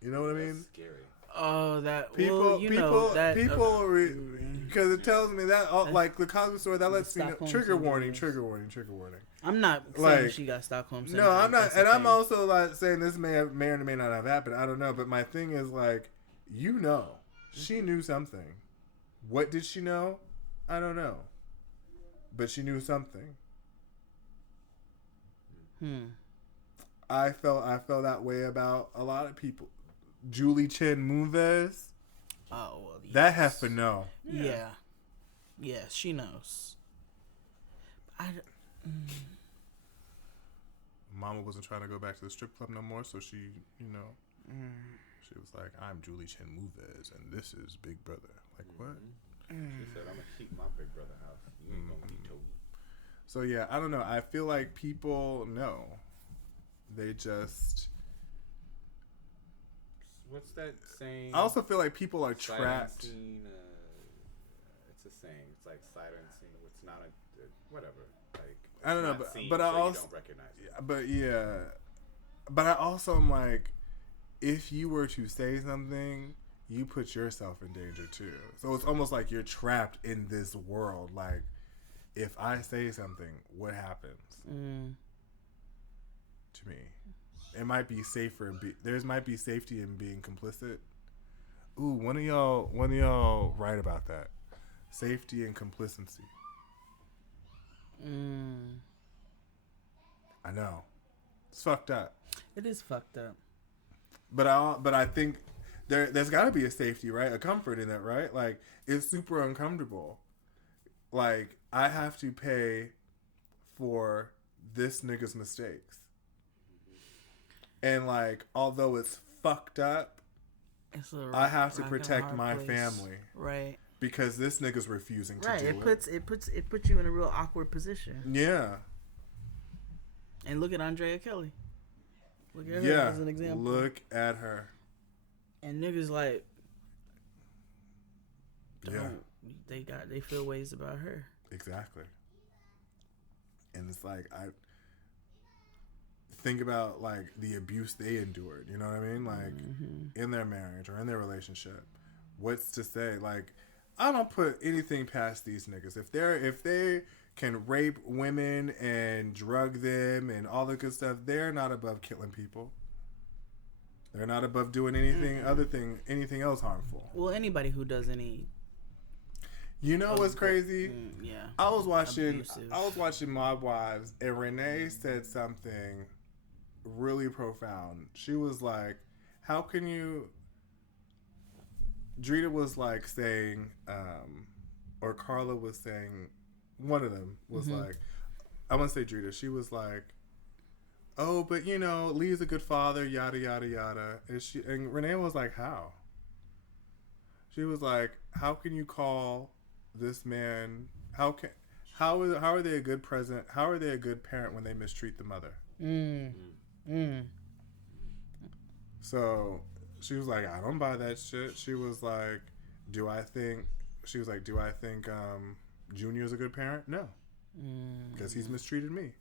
you know what I mean? That's scary. Oh, that people, because because it tells me that like the Cosby story, that lets me know. Trigger warning. I'm not saying she got Stockholm syndrome. No, I'm not, and I'm also like saying this may or may not have happened. I don't know, but my thing is like, she knew something. What did she know? I don't know, but she knew something. I felt that way about a lot of people. Julie Chen Moonves. Oh, well, yes. That has to know. Yeah. Yes, she knows. Mama wasn't trying to go back to the strip club no more, so she, she was like, I'm Julie Chen Moonves, and this is Big Brother. Like, what? She said, I'm going to keep my Big Brother house. You ain't going to be told. So, yeah, I don't know. I feel like people know. They just... What's that saying? I also feel like people are trapped. It's a saying. It's like silencing. It's not whatever. Like, I don't know, but I also don't recognize it. But I also am like, if you were to say something, you put yourself in danger too. So it's almost like you're trapped in this world. Like, if I say something, what happens to me? It might be safer. Might be safety in being complicit. Ooh, one of y'all write about that. Safety and complacency. I know, it's fucked up. It is fucked up. But I think there's got to be a safety, right? A comfort in that, right? Like, it's super uncomfortable. Like, I have to pay for this nigga's mistakes. And, like, although it's fucked up, I have to protect my family. Right. Because this nigga's refusing to do it. It puts you in a real awkward position. Yeah. And look at Andrea Kelly. Look at her as an example. Look at her. And niggas like, they feel ways about her. Exactly. And it's like, I think about like the abuse they endured, you know what I mean? Like in their marriage or in their relationship. What's to say? Like, I don't put anything past these niggas. If they can rape women and drug them and all the good stuff, they're not above killing people. They're not above doing anything else harmful. Well, anybody who does any You know what's crazy? Yeah. I was Abusive. watching Mob Wives, and Renee said something really profound. She was like, "How can you?" Drita was like saying, or Carla was saying, one of them was like, I want to say Drita. She was like, "Oh, but you know, Lee's a good father, yada yada yada." And Renee was like, "How?" She was like, "How can you call this man? How are they a good present? How are they a good parent when they mistreat the mother?" So she was like, "I don't buy that shit." She was like, "Do I think Junior's a good parent? No, because he's mistreated me."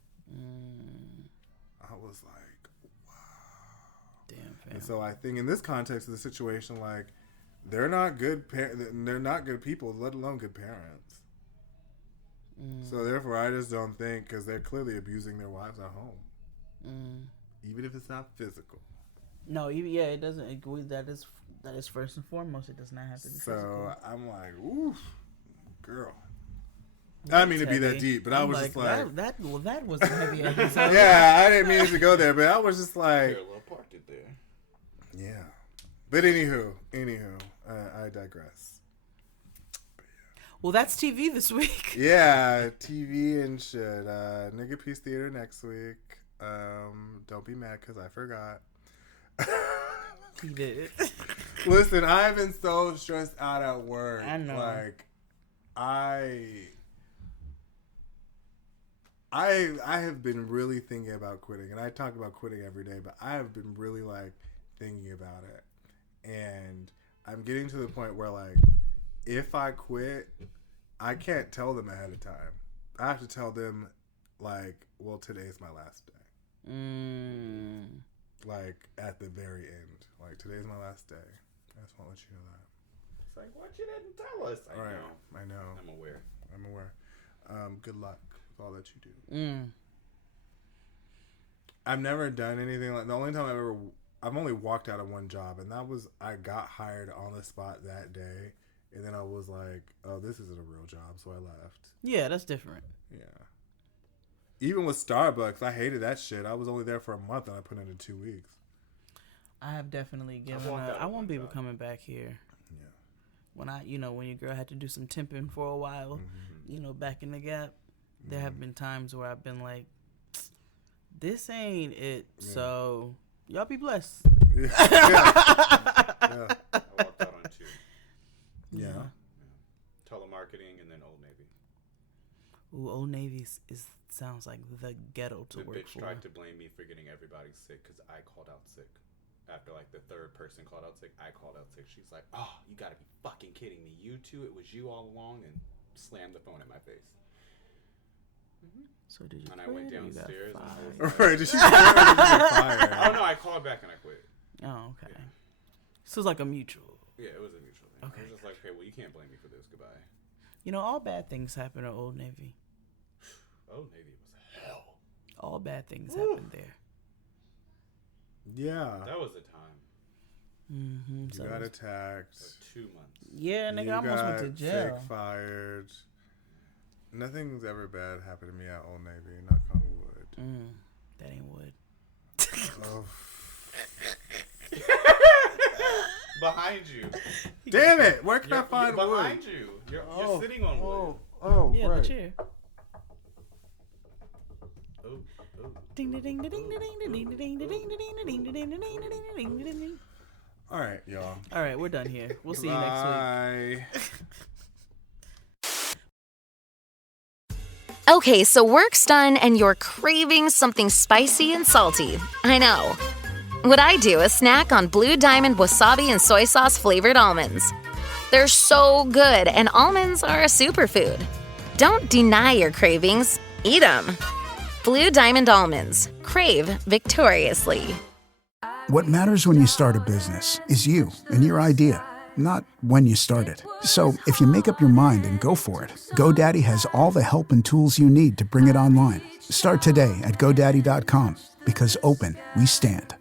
I was like, "Wow, damn." Fam. And so I think in this context of the situation, like, they're not good they're not good people, let alone good parents. So therefore, I just don't think, because they're clearly abusing their wives at home, even if it's not physical. No, it doesn't. That is first and foremost. It does not have to be physical. So I'm like, oof, girl. I didn't mean to be that deep, but I was just like that was a heavy episode. Yeah, I didn't mean to go there, but I was just like, Parallel parked it there. Yeah, but anywho, I digress. Well, that's TV this week. Yeah, TV and shit. Nigga Peace Theater next week. Don't be mad because I forgot. He did. Listen, I've been so stressed out at work. I know. Like, I have been really thinking about quitting, and I talk about quitting every day, but I have been really like thinking about it, and I'm getting to the point where, like, if I quit, I can't tell them ahead of time. I have to tell them, like, well, today's my last day. Like, at the very end. Like, today's my last day. I just want to let you know that. It's like, what you didn't tell us? I know. I'm aware. Good luck with all that you do. I've never done anything like, the only time I've only walked out of one job, and that was, I got hired on the spot that day, and then I was like, oh, this isn't a real job, so I left. Yeah, that's different. Yeah. Even with Starbucks, I hated that shit. I was only there for a month, and I put in 2 weeks. I have definitely given I won't be coming back here. Yeah. When your girl had to do some temping for a while, back in the Gap, there have been times where I've been like, this ain't it. Yeah. So y'all be blessed. Yeah. I walked out on 2. Yeah. Telemarketing and then Old Navy. Ooh, Old Navy sounds like the ghetto to the work bitch for. tried to blame me for getting everybody sick because I called out sick. After like the third person called out sick, I called out sick. She's like, "Oh, you gotta be fucking kidding me! You two, it was you all along," and slammed the phone in my face. So did you? And I went downstairs. Right? Did she fire? Oh no, I called back and I quit. Oh, okay. Yeah. So it's like a mutual. Yeah, it was a mutual thing. Okay. I was just like, "Hey, well, you can't blame me for this. Goodbye." All bad things happen at Old Navy. Old Navy was hell. All bad things happen there. Yeah. That was the time. Mm-hmm. You got attacked. For 2 months. Yeah, nigga, I almost went to jail. Sick, fired. Nothing's ever bad happened to me at Old Navy. Knock on wood. That ain't wood. Oh. Behind you. Damn it! Where can I find wood? Behind you. You're sitting on wood. Oh, yeah, right. the chair. Oh. Ding ding ding ding ding ding ding ding ding ding ding ding ding ding. All right, y'all. All right, we're done here. We'll see you next week. Okay, so work's done and you're craving something spicy and salty. I know. What I do is snack on Blue Diamond wasabi and soy sauce flavored almonds. They're so good, and almonds are a superfood. Don't deny your cravings. Eat them. Blue Diamond almonds. Crave victoriously. What matters when you start a business is you and your idea, not when you start it. So if you make up your mind and go for it, GoDaddy has all the help and tools you need to bring it online. Start today at GoDaddy.com, because open we stand.